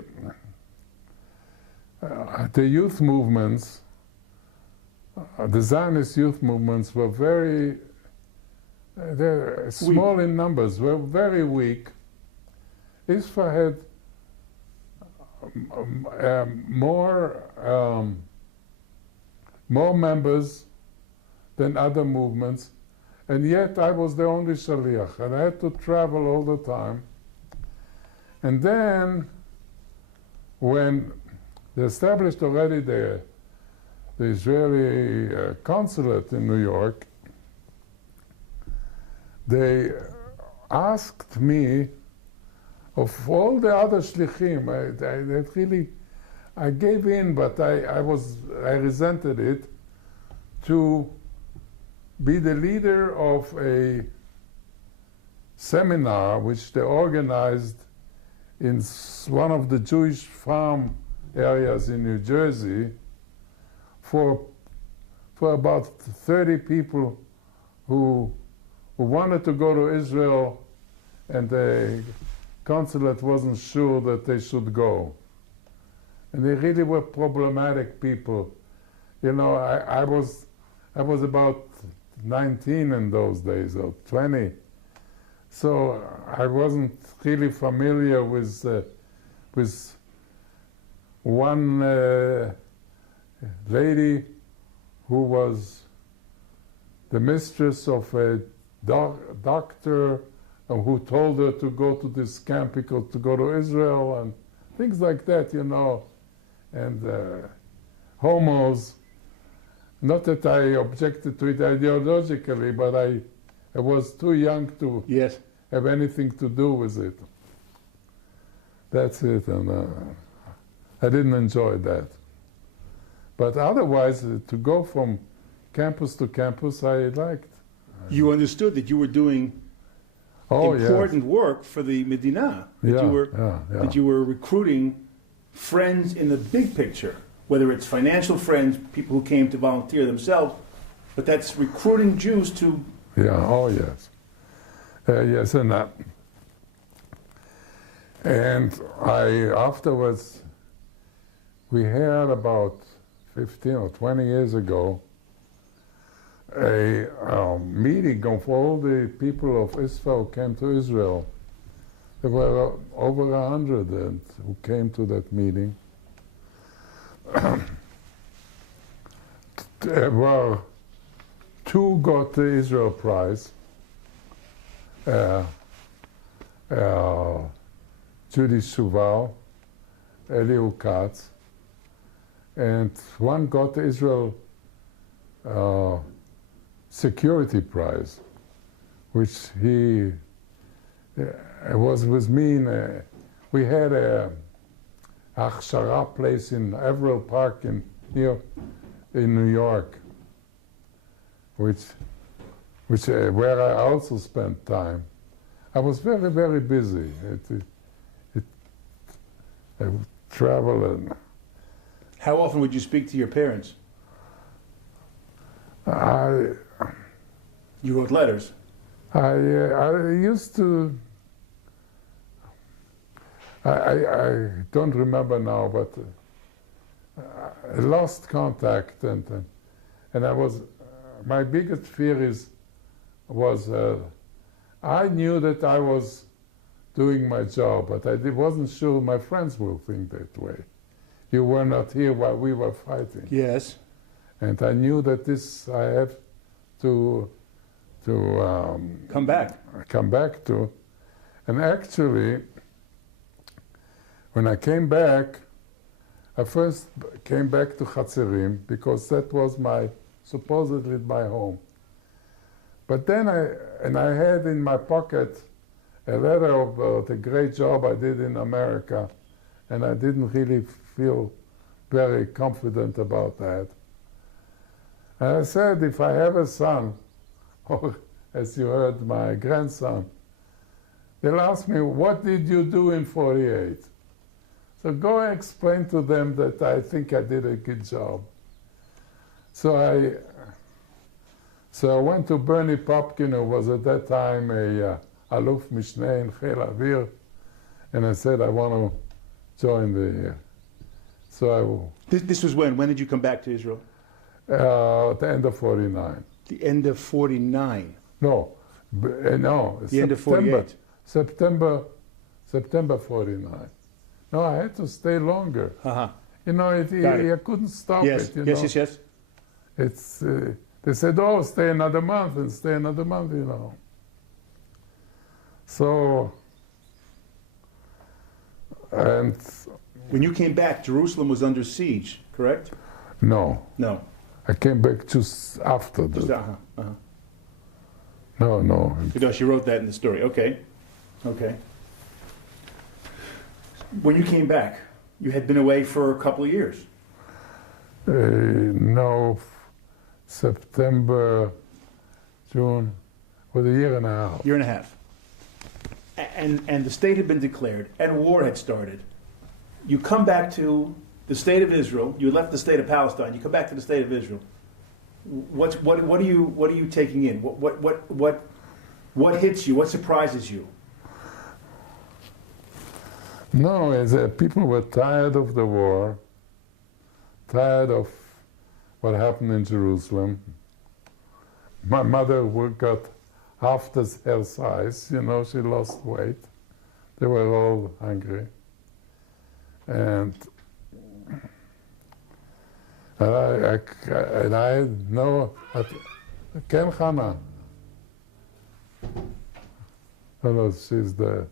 the youth movements, the Zionist youth movements were they're small in numbers, were very weak. ISFA had more members than other movements, and yet I was the only shaliach, and I had to travel all the time. And then, when they established already the Israeli consulate in New York, they asked me, of all the other shlichim, I gave in, but I resented it, to be the leader of a seminar which they organized in one of the Jewish farm areas in New Jersey for about 30 people who wanted to go to Israel, and the consulate wasn't sure that they should go. And they really were problematic people. I was about 19 in those days, or 20. So I wasn't really familiar with one lady who was the mistress of a doctor who told her to go to this camp because to go to Israel and things like that, you know, and homos. Not that I objected to it ideologically, but I was too young to Yes. have anything to do with it. That's it, and I didn't enjoy that. But otherwise, to go from campus to campus, I liked. You understood that you were doing important work for the Medina. That that you were recruiting friends in the big picture, whether it's financial friends, people who came to volunteer themselves, but that's recruiting Jews to... Yeah, oh yes. Yes, and I afterwards, we had about 15 or 20 years ago, a meeting of all the people of Israel came to Israel. There were over 100 who came to that meeting. There were 2 got the Israel Prize. Judy Suval, Elli Katz, and 1 got the Israel Security Prize, which he was with me. We had a Achshara place in Averill Park in New York, which where I also spent time. I was very, very busy. I would travel and... How often would you speak to your parents? You wrote letters. I used to... I don't remember now, but I lost contact, and I was... my biggest fear was I knew that I was doing my job, but I wasn't sure my friends will think that way. You were not here while we were fighting. Yes. And I knew that this I have to come back to. And actually, when I came back, I first came back to Hatzerim because that was supposedly my home. But then I had in my pocket a letter about the great job I did in America, and I didn't really feel very confident about that. And I said, if I have a son, or as you heard, my grandson, they'll ask me, what did you do in 48? So go and explain to them that I think I did a good job. So I went to Bernie Popkin, who was at that time a Aluf Mishneh in Chil Avir, and I said, I want to join the... This was when? When did you come back to Israel? At the end of 49. The end of 49? No. The end of 48? September 49. No, I had to stay longer. Uh-huh. You know, I couldn't stop it. You know? Yes. It's... they said, oh, stay another month, and stay another month, you know. So, and... When you came back, Jerusalem was under siege, correct? No. No. I came back just after that. No. She wrote that in the story. Okay. When you came back, you had been away for a couple of years. No, September, June, was a year and a half. Year and a half. And the state had been declared, and war had started. You come back to the state of Israel. You left the state of Palestine. You come back to the state of Israel. What are you taking in? What hits you? What surprises you? No, people were tired of the war, tired of what happened in Jerusalem. My mother got half her size, you know, she lost weight. They were all hungry. And I know, Ken Hannah. Oh, no, the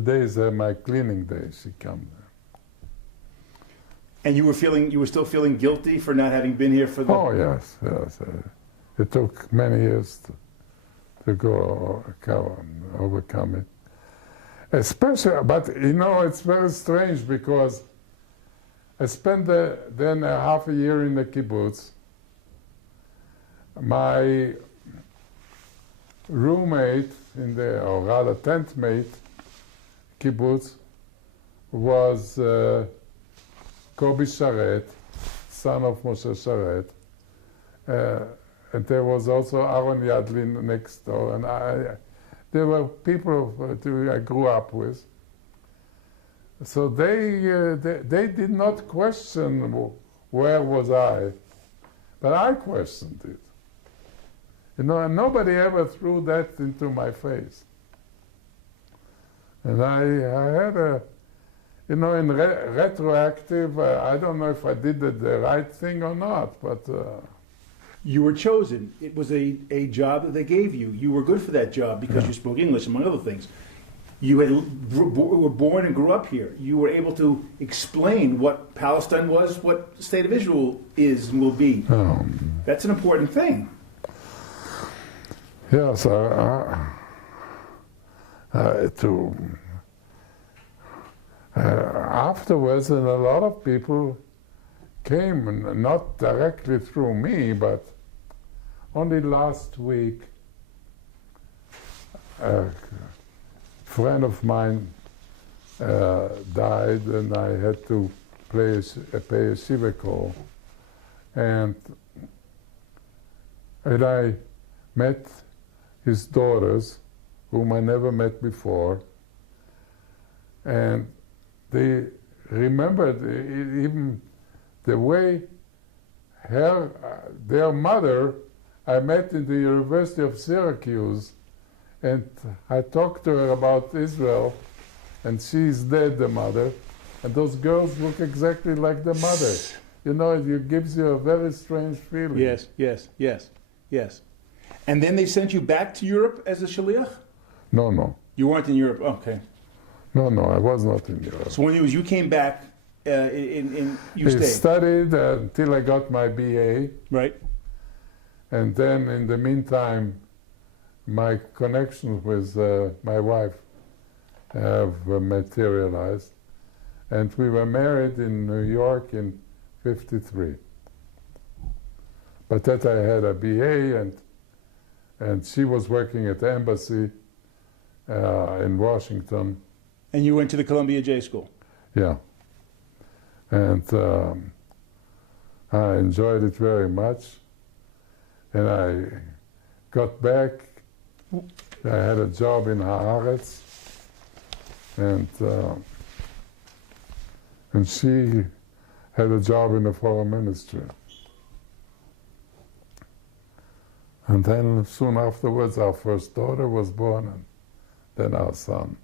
days are my cleaning days. She comes. And you were still feeling guilty for not having been here for the... Oh, yes. It took many years to overcome it. Especially, but you know, it's very strange because I spent then a half a year in the kibbutz. My roommate or rather tent mate, kibbutz, was Kobi Sharet, son of Moshe Sharet. And there was also Aaron Yadlin next door, and there were people I grew up with. So they did not question where was I, but I questioned it. You know, and nobody ever threw that into my face. And I had a, you know, in retroactive, I don't know if I did the right thing or not, but... You were chosen. It was a job that they gave you. You were good for that job because you spoke English, among other things. You were born and grew up here. You were able to explain what Palestine was, what the state of Israel is and will be. That's an important thing. Yes, afterwards, and a lot of people came, not directly through me, but only last week, a friend of mine died, and I had to pay a shiva call, and I met his daughters, whom I never met before, and they remembered even the way their mother I met in the University of Syracuse, and I talked to her about Israel, and she's dead, the mother, and those girls look exactly like the mother. You know, it gives you a very strange feeling. Yes. And then they sent you back to Europe as a shaliach? No. You weren't in Europe, okay. No, I was not in Europe. So when you came back, you I stayed? studied until I got my BA. Right. And then in the meantime, my connections with my wife have materialized. And we were married in New York in '53. But that I had a BA, and she was working at the embassy in Washington. And you went to the Columbia J School? Yeah. And I enjoyed it very much. And I got back. I had a job in Haaretz, and she had a job in the foreign ministry. And then soon afterwards, our first daughter was born, and then our son.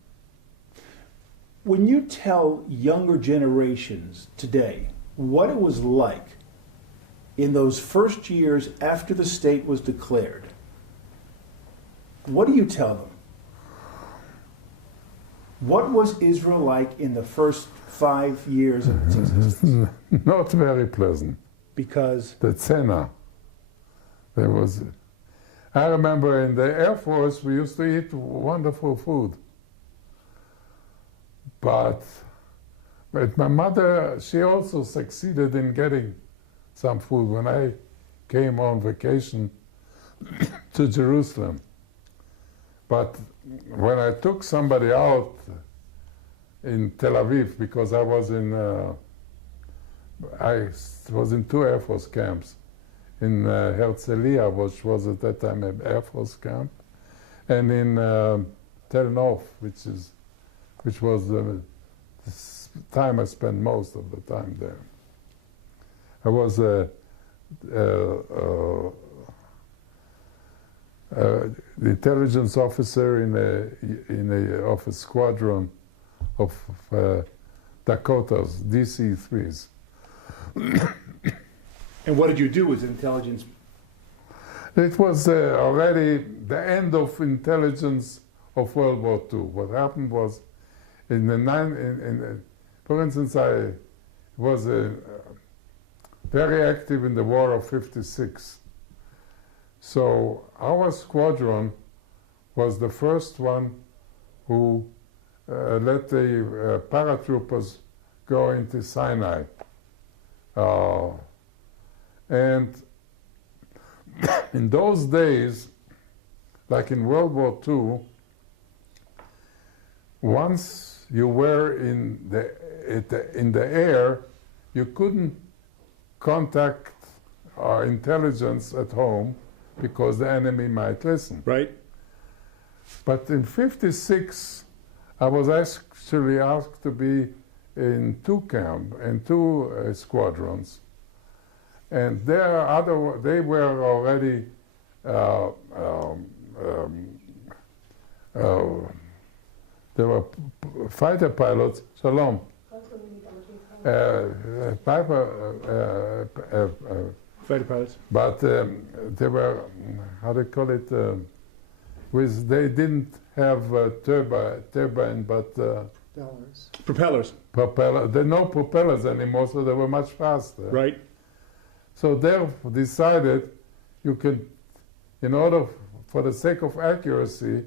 When you tell younger generations today what it was like in those first years after the state was declared, what do you tell them? What was Israel like in the first 5 years of its existence? Not very pleasant. Because? The Tzena. There was... I remember in the Air Force we used to eat wonderful food. But my mother, she also succeeded in getting some food when I came on vacation to Jerusalem. But when I took somebody out in Tel Aviv, because I was in 2 Air Force camps, in Herzliya, which was at that time an Air Force camp, and in Tel Nof, which was the time I spent most of the time there. I was the intelligence officer of a squadron of Dakotas, DC-3s. And what did you do as intelligence? It was already the end of intelligence of World War II. What happened was, for instance, I was very active in the War of '56. So our squadron was the first one who let the paratroopers go into Sinai. And in those days, like in World War II, once you were in the air, you couldn't contact our intelligence at home because the enemy might listen. Right. But in '56, I was actually asked to be in two squadrons, and they were already there were fighter pilots. Shalom. Fighter pilots. But they were, how do you call it? They didn't have turbine, but Propellers. propeller. There are no propellers anymore, so they were much faster. Right. So they decided you could, in order, for the sake of accuracy,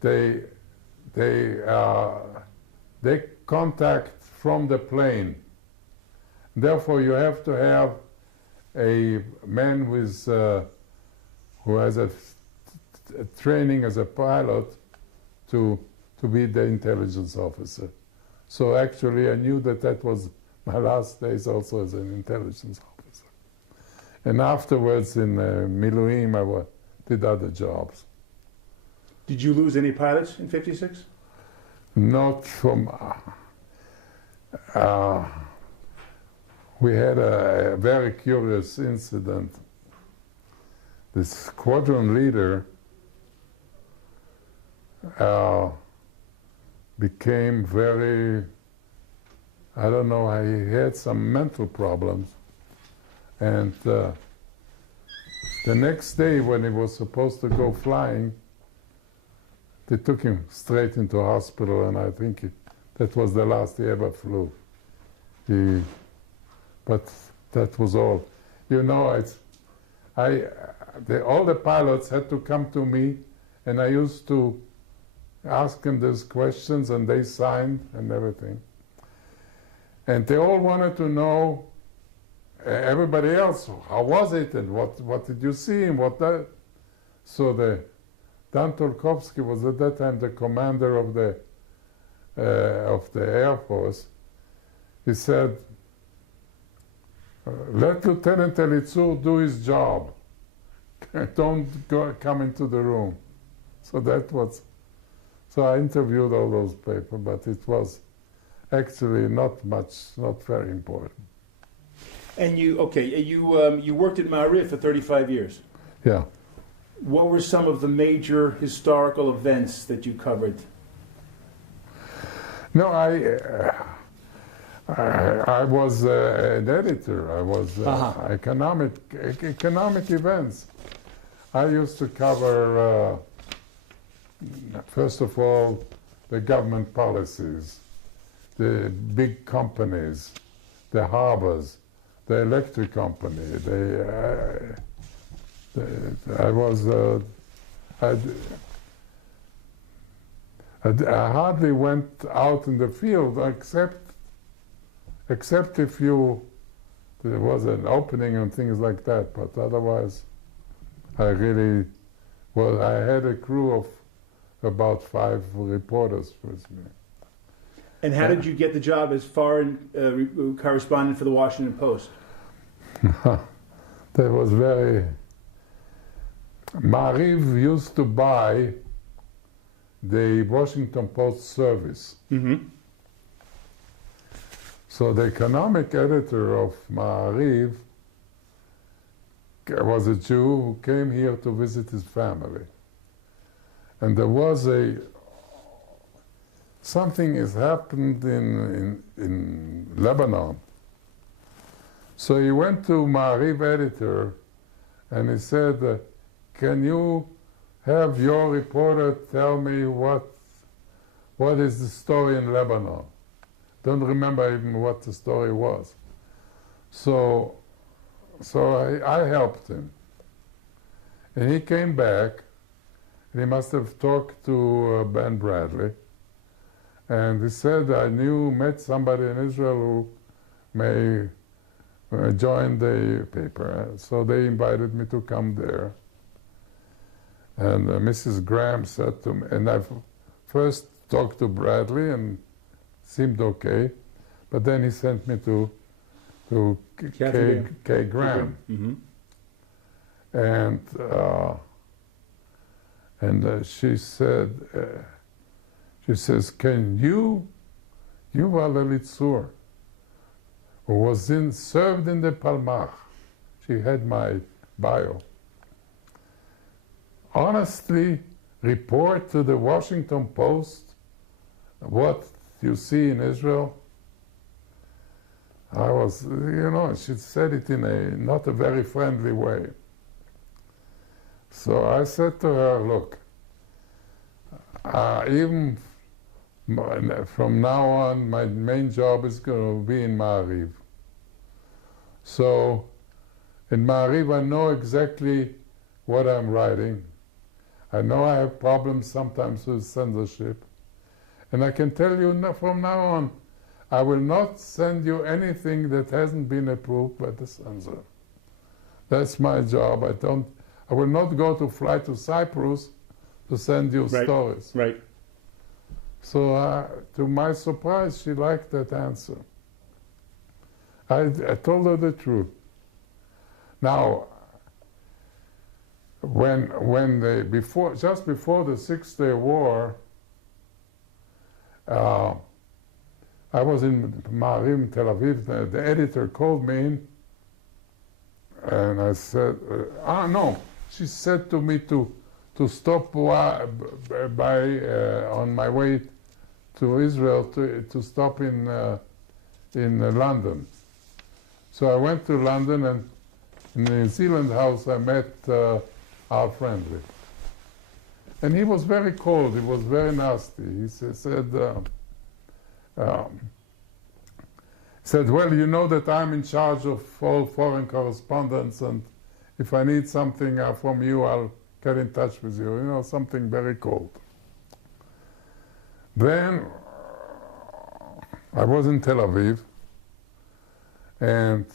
they contact from the plane. Therefore, you have to have a man with who has a training as a pilot to be the intelligence officer. So actually, I knew that was my last days also as an intelligence officer. And afterwards, in Miluim, I did other jobs. Did you lose any pilots in '56? Not from. We had a very curious incident. The squadron leader became very, I don't know, he had some mental problems. And the next day when he was supposed to go flying, they took him straight into hospital, and I think that was the last he ever flew. But that was all. You know, all the pilots had to come to me, and I used to ask them those questions, and they signed and everything. And they all wanted to know, everybody else, how was it, and what did you see, and what that. So Dan Tolkovsky was at that time the commander of the Air Force. He said, let Lieutenant Elitzur do his job. Don't come into the room. So I interviewed all those people, but it was actually not very important. And you worked at Ma'ariv for 35 years. Yeah. What were some of the major historical events that you covered? No, I was an editor. I was economic events. I used to cover, first of all, the government policies, the big companies, the harbors, the electric company. I hardly went out in the field except if there was an opening and things like that, but otherwise I had a crew of about 5 reporters with me. And how did you get the job as foreign correspondent for the Washington Post? That was very... Ma'ariv used to buy the Washington Post service. Mm-hmm. So the economic editor of Ma'ariv was a Jew who came here to visit his family. And there was something has happened in Lebanon. So he went to Ma'ariv editor and he said, can you have your reporter tell me what is the story in Lebanon. Don't remember even what the story was. So I helped him. And he came back, and he must have talked to Ben Bradley, and he said, I met somebody in Israel who may join the paper. So they invited me to come there. And Mrs. Graham said to me, and I first talked to Bradley and seemed okay, but then he sent me to Kay Graham. Mm-hmm. And she said, she says, can you, Yuval Elitzur, who was served in the Palmach, she had my bio, honestly report to the Washington Post what you see in Israel? I was, she said it in not a very friendly way. So I said to her, look, even from now on, my main job is going to be in Ma'ariv. So in Ma'ariv, I know exactly what I'm writing. I know I have problems sometimes with censorship. And I can tell you from now on, I will not send you anything that hasn't been approved by the censor. That's my job. I will not fly to Cyprus to send you stories. Right. So to my surprise, she liked that answer. I told her the truth. Now, just before the 6-Day War, I was in Ma'ariv, Tel Aviv. The editor called me in, and I said, no. She said to me to stop on my way to Israel to stop in London. So I went to London, and in the New Zealand house I met our friendly. And he was very cold, he was very nasty. He said, well, you know that I'm in charge of all foreign correspondence, and if I need something from you, I'll get in touch with you. Something very cold. Then I was in Tel Aviv, and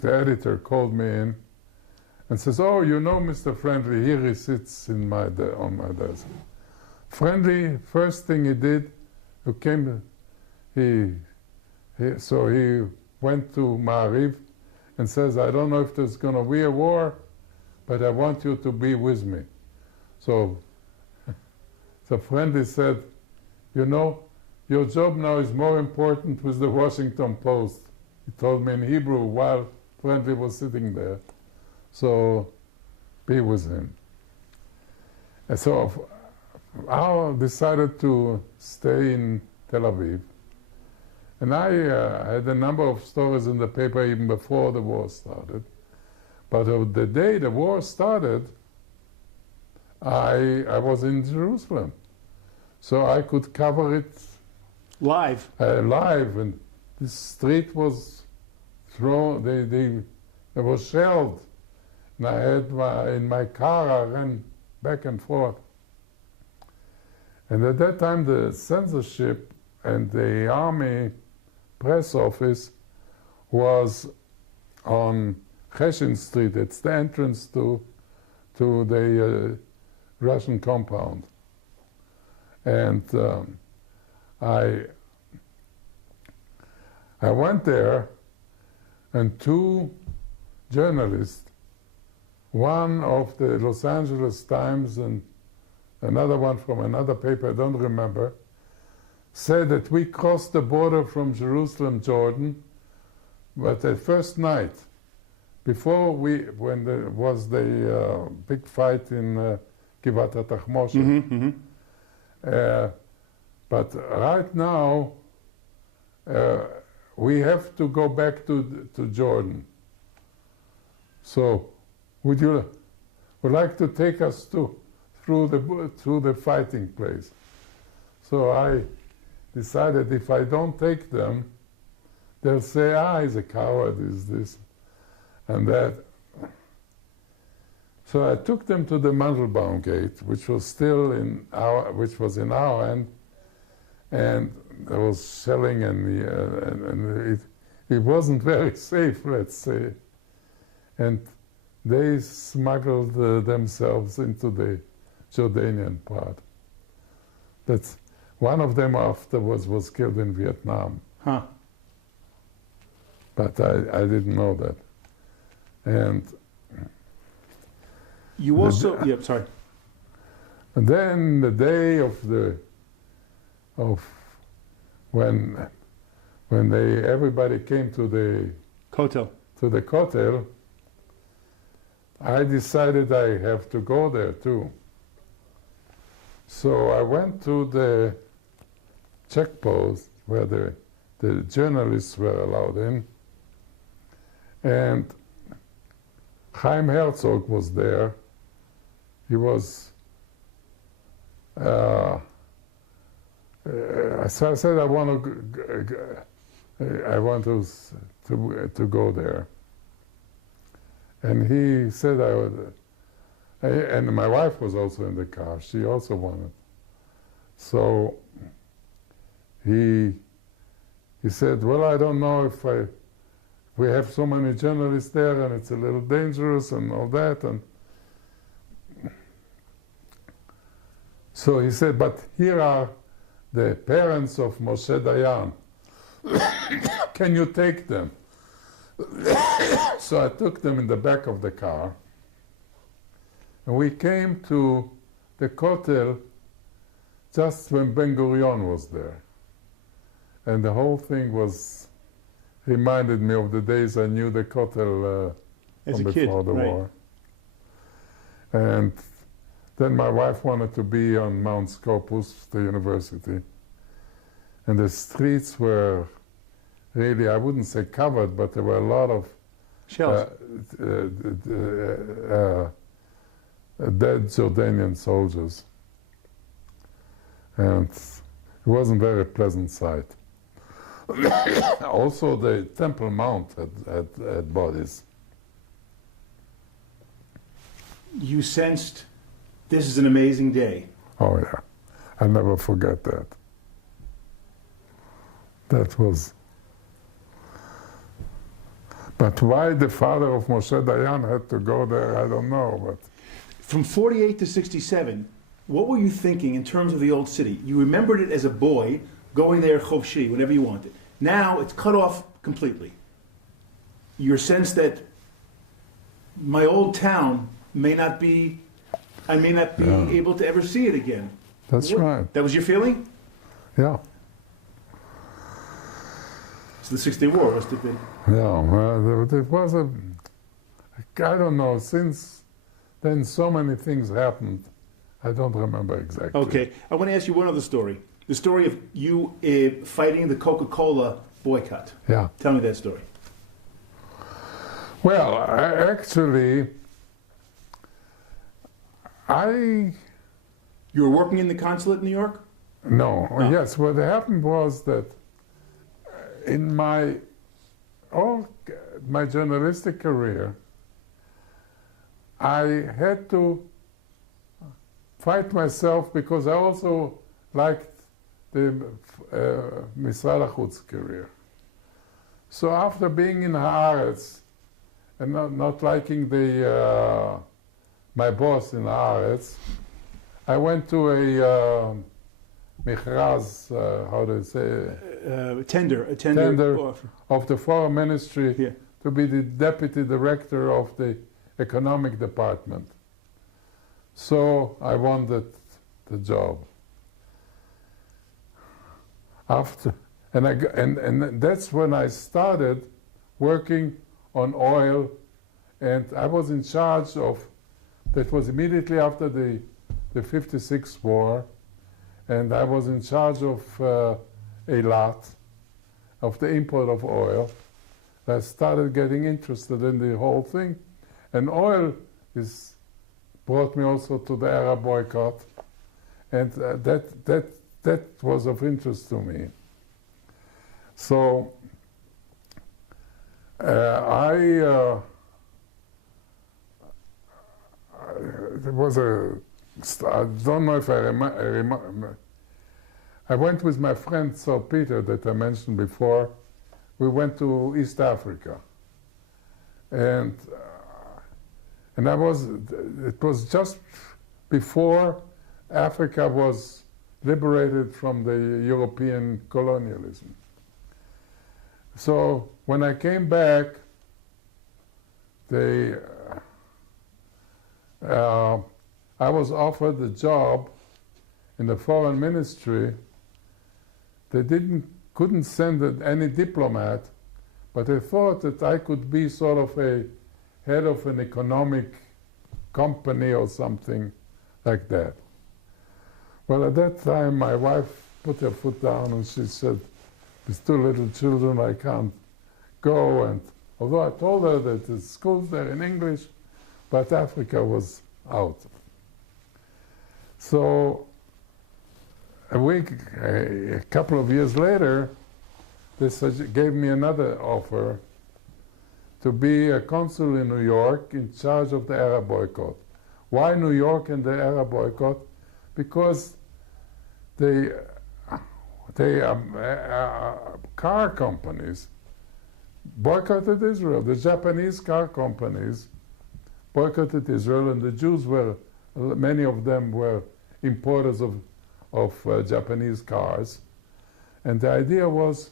the editor called me in and says, oh, Mr. Friendly, here he sits on my desk. Friendly, first thing he did, so he went to Ma'ariv and says, I don't know if there's going to be a war, but I want you to be with me. So Friendly said, your job now is more important with the Washington Post. He told me in Hebrew while Friendly was sitting there. So be with him. And so I decided to stay in Tel Aviv. And I had a number of stories in the paper even before the war started. But the day the war started, I was in Jerusalem. So I could cover it live, and the street was thrown, they were shelled. And I had in my car, I ran back and forth. And at that time, the censorship and the army press office was on Cheshin Street. It's the entrance to the Russian compound. And I went there, and two journalists, one of the Los Angeles Times and another one from another paper, I don't remember, said that we crossed the border from Jerusalem, Jordan, but the first night, when there was the big fight in Givat HaTachmoshet. But right now, we have to go back to Jordan. So, would like to take us through the fighting place? So I decided if I don't take them, they'll say, he's a coward, is this and that. So I took them to the Mandelbaum gate, which was still in our end, and there was shelling, and it wasn't very safe, let's say. And they smuggled themselves into the Jordanian part. That's one of them afterwards was killed in Vietnam. Huh. But I didn't know that. And you also, sorry. And then the day of when everybody came to the Kotel, I decided I have to go there too. So I went to the checkpost where the journalists were allowed in, and Chaim Herzog was there. He was, so I said, I want to go there. And he said I would, and my wife was also in the car. She also wanted. So he said, well, I don't know if we have so many journalists there, and it's a little dangerous and all that. And so he said, but here are the parents of Moshe Dayan. Can you take them? So I took them in the back of the car, and we came to the Kotel just when Ben Gurion was there. And the whole thing reminded me of the days I knew the Kotel As from a kid, before the right. war. And then my wife wanted to be on Mount Scopus, the university. And the streets were really, I wouldn't say covered, but there were a lot of Shells. Dead Jordanian soldiers. And it wasn't a very pleasant sight. Also, the Temple Mount had bodies. You sensed this is an amazing day. Oh, yeah. I'll never forget that. That was... But why the father of Moshe Dayan had to go there, I don't know. But From 48 to 67, what were you thinking in terms of the old city? You remembered it as a boy going there chofshi, whenever you wanted. Now it's cut off completely. Your sense that my old town may not be, I may not be Yeah. able to ever see it again. that's right, That was your feeling? yeah. It's the 6-Day War, was it? Yeah, well, it was I don't know, since then so many things happened, I don't remember exactly. Okay, I want to ask you one other story. The story of you fighting the Coca-Cola boycott. Yeah. Tell me that story. Well, actually, You were working in the consulate in New York? no, Oh. yes, what happened was that in my journalistic career, I had to fight myself because I also liked the Misrad HaChutz career. So after being in Haaretz and not liking my boss in Haaretz, I went to a Michraz, how do you say, A tender Tender. offer. of the Foreign Ministry Yeah. to be the deputy director of the economic department. So I won the job. And that's when I started working on oil, and I was in charge of, that was immediately after the 56 war, and I was in charge of Eilat, of the import of oil. I started getting interested in the whole thing, And oil brought me also to the Arab boycott, and that was of interest to me. So there was I don't know if I remember. I went with my friend Sir Peter that I mentioned before. We went to East Africa, and it was just before Africa was liberated from the European colonialism. So when I came back, I was offered a job in the foreign ministry. They couldn't send any diplomat, but I thought that I could be sort of a head of an economic company or something like that. Well, at that time, my wife put her foot down and she said, with two little children, I can't go. And although I told her that the schools there in English, but Africa was out. So a couple of years later, they gave me another offer to be a consul in New York in charge of the Arab boycott. Why New York and the Arab boycott? Because car companies boycotted Israel. The Japanese car companies boycotted Israel, and the Jews many of them were importers of Japanese cars. And the idea was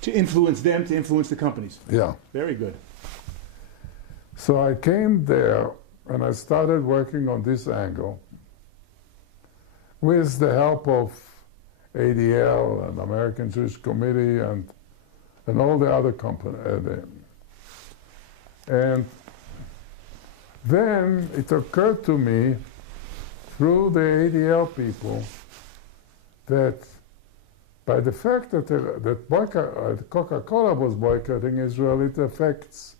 to influence them, to influence the companies. Yeah. Very good. So I came there and I started working on this angle with the help of ADL and American Jewish Committee and all the other companies. And then it occurred to me through the ADL people that by the fact that Coca-Cola was boycotting Israel, it affects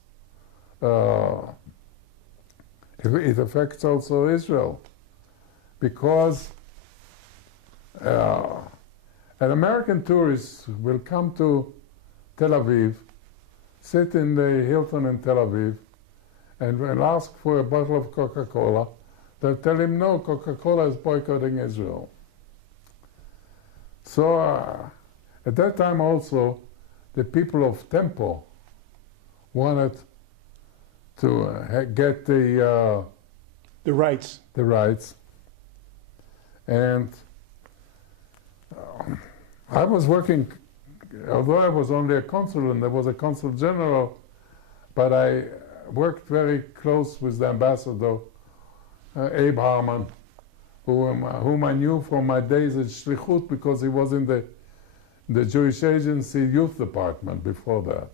also Israel, because an American tourist will come to Tel Aviv, sit in the Hilton in Tel Aviv, and will ask for a bottle of Coca-Cola. They'll tell him, no, Coca-Cola is boycotting Israel. So at that time also, the people of Tempo wanted to get the rights. The rights. And I was working, although I was only a consul and there was a consul general, but I worked very close with the ambassador, Abe Harman, whom I knew from my days at Shlichut because he was in the Jewish Agency Youth Department before that.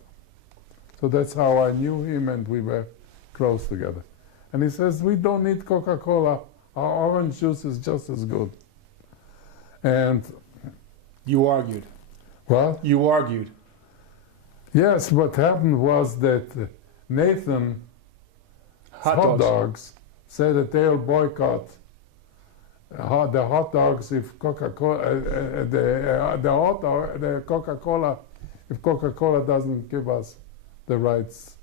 So that's how I knew him, and we were close together. And he says, we don't need Coca-Cola. Our orange juice is just as good. And you argued. What? You argued. Yes, what happened was that Nathan Hot Dogs said that they'll boycott the hot dogs if Coca-Cola, the Coca-Cola, if Coca-Cola doesn't give us the rights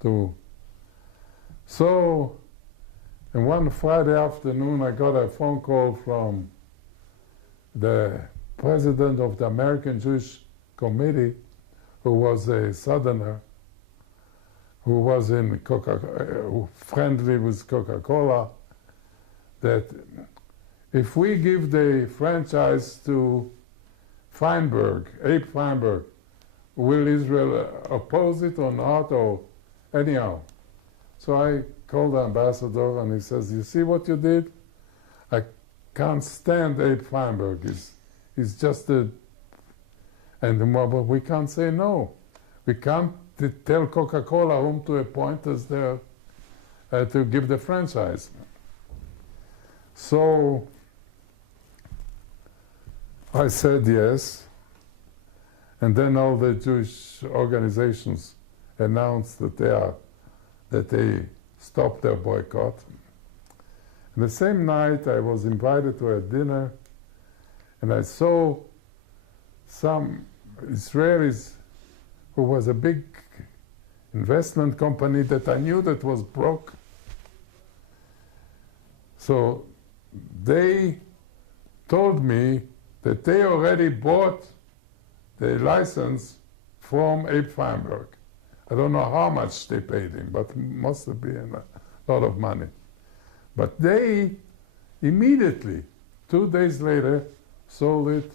to. So, and one Friday afternoon, I got a phone call from the president of the American Jewish Committee, who was a Southerner, who was friendly with Coca-Cola, that if we give the franchise to Feinberg, Abe Feinberg, will Israel oppose it or not, or anyhow? So I called the ambassador and he says, you see what you did? I can't stand Abe Feinberg. He's just a... And we can't say no. We can't tell Coca-Cola whom to appoint as their... to give the franchise. So I said yes. And then all the Jewish organizations announced that they stop their boycott. And the same night I was invited to a dinner, and I saw some Israelis who was a big investment company that I knew that was broke. So they told me that they already bought the license from Abe Feinberg. I don't know how much they paid him, but must have been a lot of money. But they immediately, 2 days later, sold it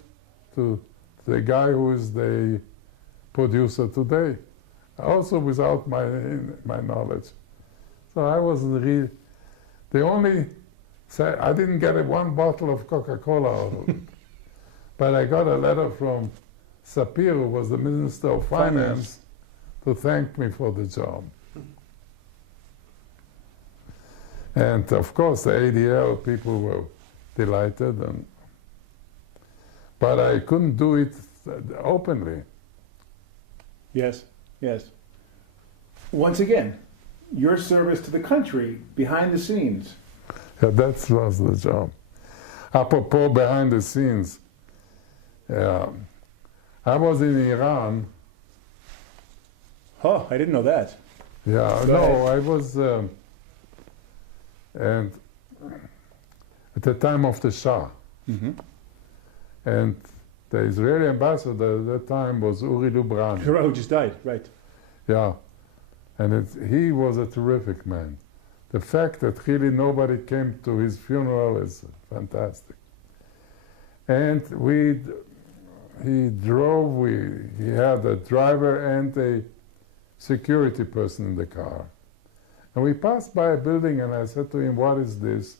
to the guy who is the producer today, also without my knowledge. So I wasn't really, the only, I didn't get one bottle of Coca-Cola out of it. But I got a letter from Sapir, who was the Minister of Finance, to thank me for the job. And of course the ADL people were delighted, but I couldn't do it openly. Yes, yes. Once again, your service to the country behind the scenes. Yeah, that was the job. Apropos behind the scenes, I was in Iran. Oh, I didn't know that. Yeah, Go no, ahead. I was, and at the time of the Shah. Mm-hmm. And the Israeli ambassador at that time was Uri Lubrani. Who just died, right. Yeah, and he was a terrific man. The fact that really nobody came to his funeral is fantastic. And he drove, he had a driver and a security person in the car. And we passed by a building and I said to him, what is this?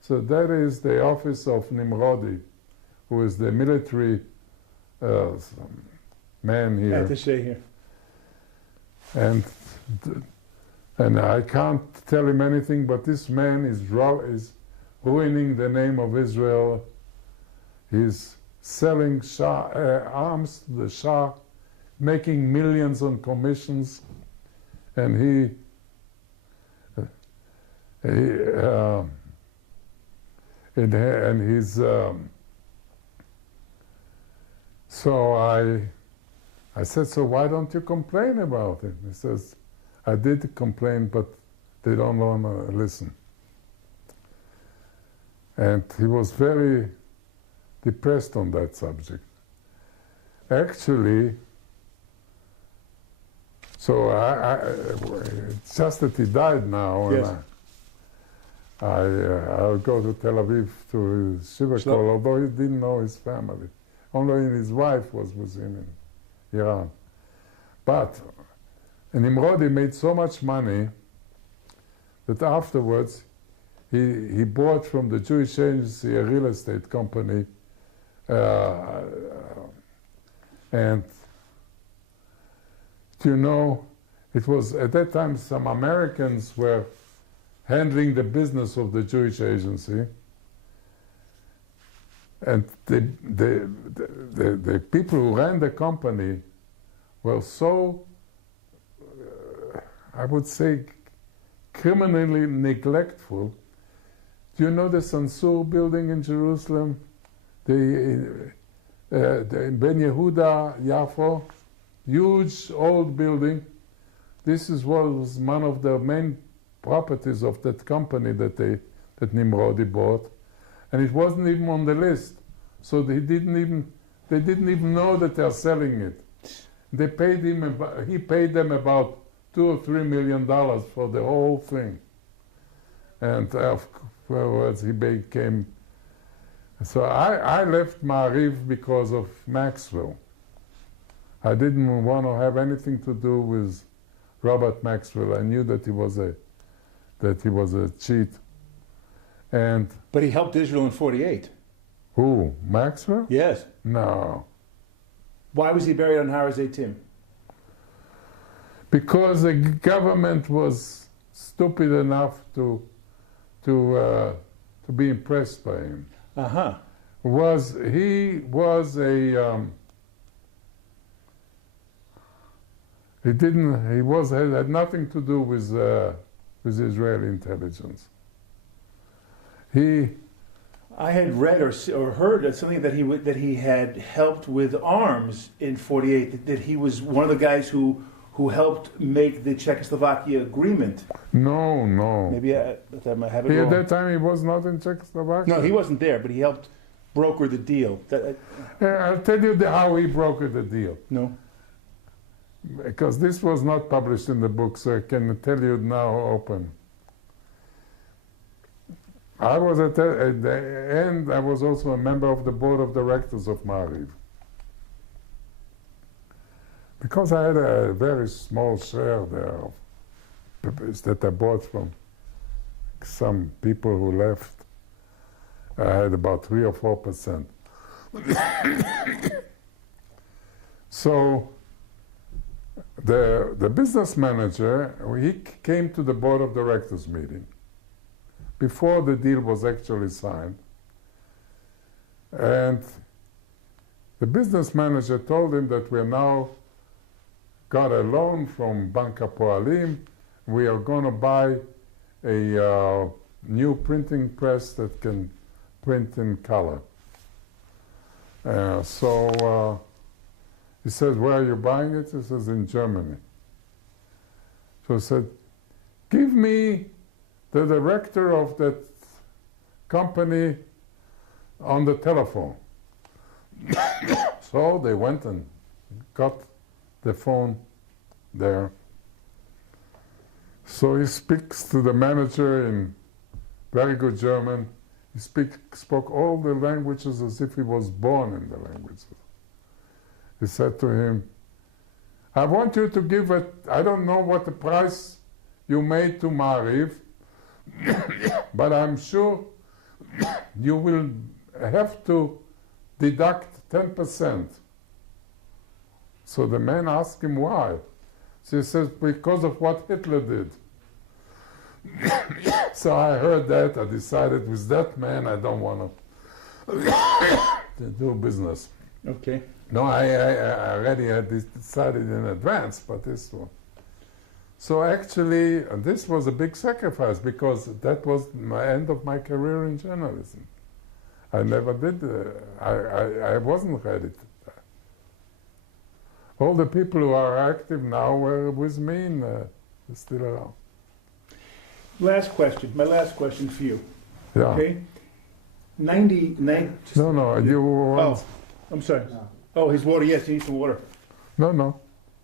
So that is the office of Nimrodi, who is the military man here. Attaché here. And I can't tell him anything, but this man is ruining the name of Israel. He's selling arms to the Shah, making millions on commissions, and so I said, so why don't you complain about it? He says, I did complain, but they don't want to listen. And he was very depressed on that subject. Actually, so it's just that he died now, Yes. and I'll go to Tel Aviv to his Shiva Kol, although he didn't know his family. Only his wife was with him in Iran. But Nimrodi made so much money that afterwards he bought from the Jewish agency a real estate company, and you know, it was at that time some Americans were handling the business of the Jewish agency, and the people who ran the company were so, I would say, criminally neglectful. Do you know the Sansur building in Jerusalem? The Ben Yehuda, Yafo, huge old building. This was one of the main properties of that company that Nimrodi bought, and it wasn't even on the list. So they didn't even know that they're selling it. They paid him. He paid them about $2 or $3 million for the whole thing, and afterwards he became. So I left Ma'ariv because of Maxwell. I didn't want to have anything to do with Robert Maxwell. I knew that he was a cheat. And But he helped Israel in 48. who? Maxwell? Yes. No. Why was he buried on Har HaZeitim? Because the government was stupid enough to be impressed by him. Uh-huh. He had nothing to do with with Israeli intelligence. I had read or heard of something that he had helped with arms in '48. That he was one of the guys who helped make the Czechoslovakia agreement. No. Maybe I have it At wrong. that time he was not in Czechoslovakia. No, he wasn't there, but he helped broker the deal. I'll tell you how he brokered the deal. No. Because this was not published in the book, so I can tell you now open. I was at the end, I was also a member of the board of directors of Maariv. Because I had a very small share there of papers that I bought from some people who left. I had about 3 or 4%. So the business manager, he came to the board of directors meeting before the deal was actually signed. And the business manager told him that we now got a loan from Bank Hapoalim. We are going to buy a new printing press that can print in color. He said, where are you buying it? He says, in Germany. So he said, give me the director of that company on the telephone. So they went and got the phone there. So he speaks to the manager in very good German. He spoke all the languages as if he was born in the languages. He said to him, I want you to give it, I don't know what the price you made to Maariv, but I'm sure you will have to deduct 10%. So the man asked him why. So he says, because of what Hitler did. So I heard that, I decided with that man I don't want to do business. Okay. No, I already had decided in advance, but this one. So actually, this was a big sacrifice because that was my end of my career in journalism. I never did, I wasn't ready to that. All the people who are active now were with me and still around. Last question, my last question for you. Yeah. Okay? 99. No, you want... Oh, I'm sorry. No. Oh, his water, yes, you need some water. No.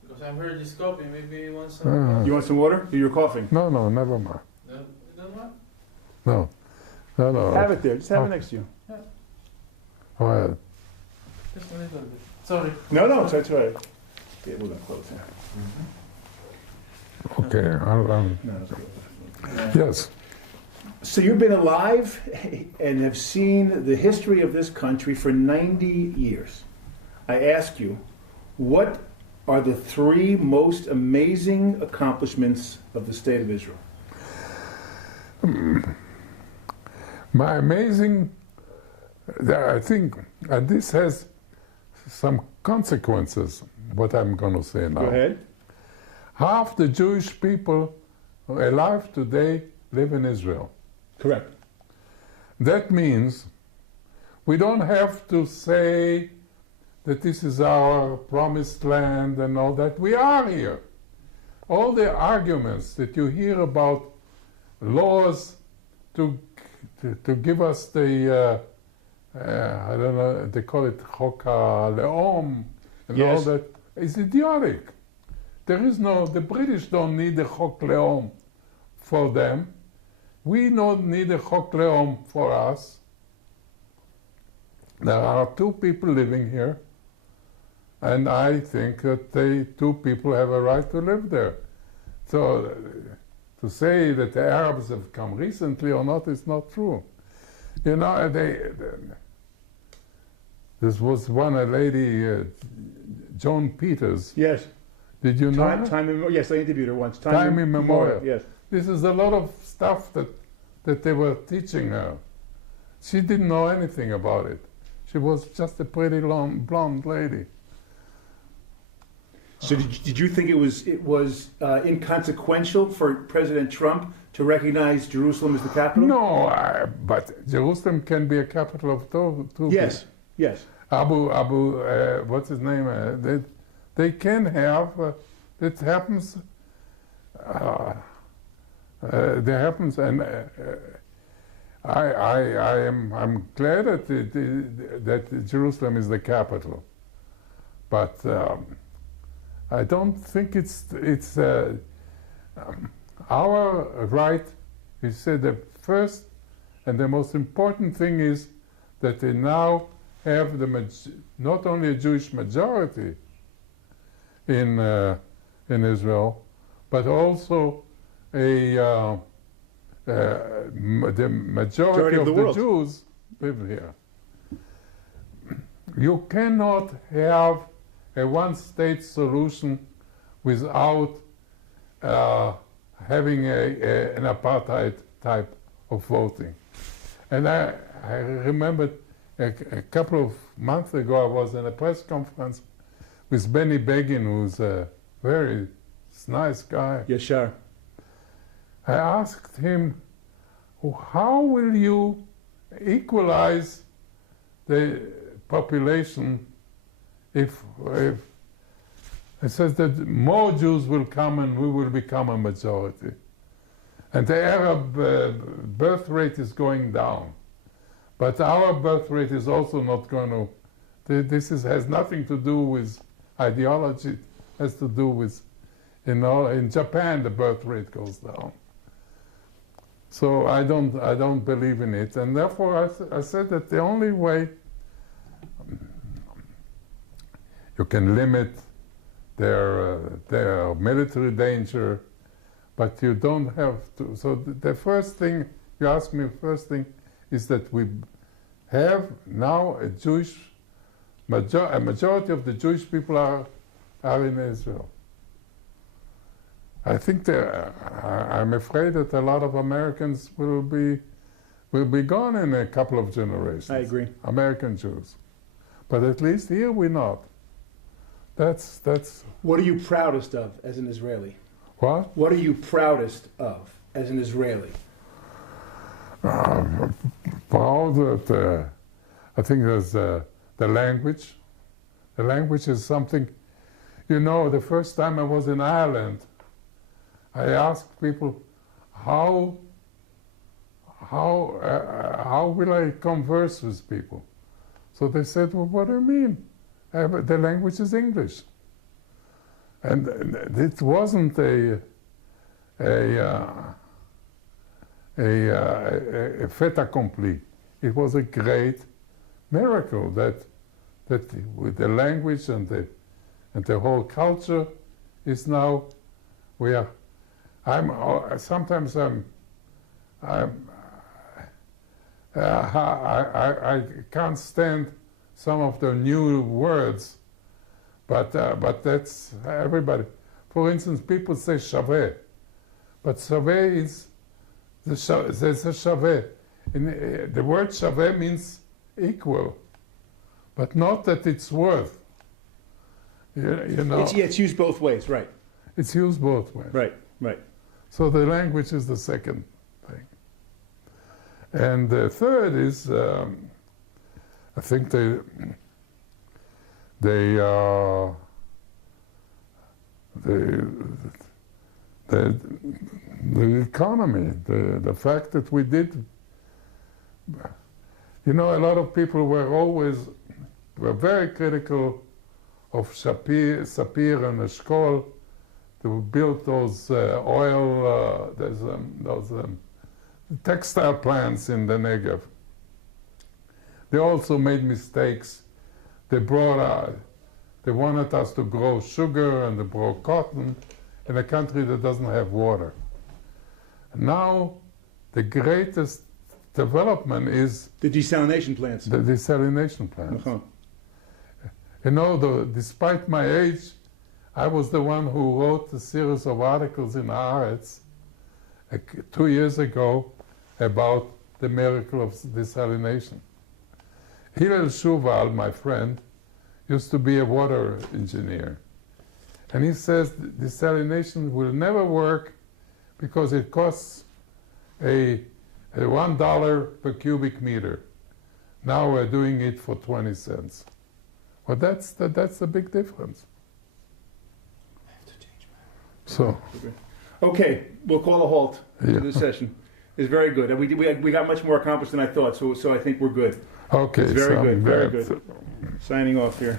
Because I've heard this copy, maybe you want some. You want some water? You're coughing. No, never mind. No, you don't want? No. Have it there, just have it next to you. Well, Just a little bit. Sorry. No, that's right. Yeah, we're gonna close here. okay, No, that's good. yes. So you've been alive and have seen the history of this country for 90 years. I ask you, what are the 3 most amazing accomplishments of the State of Israel? My amazing, I think, and this has some consequences, what I'm going to say now. Go ahead. Half the Jewish people alive today live in Israel. Correct. That means we don't have to say that this is our promised land and all that. We are here. All the arguments that you hear about laws to give us the, I don't know, they call it Chok HaLeom and all Yes. that, is idiotic. There is no, the British don't need a Chok Leom for them. We don't need a Chok Leom for us. There are 2 people living here, and I think that they 2 people have a right to live there. So to say that the Arabs have come recently or not is not true. You know, this was a lady, Joan Peters. Yes. Did you know her? Yes, I interviewed her once. Time immemorial. Yes. This is a lot of stuff that they were teaching her. She didn't know anything about it. She was just a pretty blonde lady. So did you think it was inconsequential for President Trump to recognize Jerusalem as the capital? No, but Jerusalem can be a capital of two. Yes, yes. What's his name? They can have. It happens. There happens, and I'm glad that Jerusalem is the capital, but I don't think it's our right. He said the first and the most important thing is that they now have not only a Jewish majority in Israel, but also the majority of the Jews live here. You cannot have a one-state solution without having an apartheid type of voting. And I remember a couple of months ago I was in a press conference with Benny Begin, who's a very nice guy. Yes, sure. I asked him, how will you equalize the population if it says that more Jews will come and we will become a majority. And the Arab birth rate is going down. But our birth rate is also not going to, this has nothing to do with ideology, it has to do with, in Japan the birth rate goes down. So I don't believe in it. And therefore I said that the only way you can limit their military danger, but you don't have to. So the first thing, you ask me, first thing is that we have now a majority of the Jewish people are in Israel. I think I'm afraid that a lot of Americans will be gone in a couple of generations. I agree. American Jews. But at least here we're not. That's. What are you proudest of as an Israeli? What? What are you proudest of as an Israeli? Proud that I think there's the language. The language is something. You know, the first time I was in Ireland, I asked people, how will I converse with people? So they said, well, what do you mean? The language is English. And it wasn't a fait accompli. It was a great miracle that with the language and the whole culture is now sometimes I can't stand some of the new words, but that's everybody. For instance, people say shaveh, but shaveh is there's a shaveh. The word shaveh means equal, but not that it's worth. You know. It's used both ways, right? It's used both ways. Right, right. So the language is the second thing. And the third is, I think the economy, the fact that we did, you know, a lot of people were very critical of Sapir and Eshkol, who built those those textile plants in the Negev. They also made mistakes. They wanted us to grow sugar and to grow cotton in a country that doesn't have water. Now, the greatest development is the desalination plants. The desalination plants. Uh-huh. You know, despite my age, I was the one who wrote a series of articles in Haaretz 2 years ago about the miracle of desalination. Hillel Shuval, my friend, used to be a water engineer. And he says desalination will never work because it costs a $1 per cubic meter. Now we're doing it for 20 cents. Well, that's a big difference. I have to change my... So, Okay, we'll call a halt to Yeah. this session. It's very good. And we got much more accomplished than I thought, so I think we're good. okay. It's very so good, I'm very glad. good. Signing off here.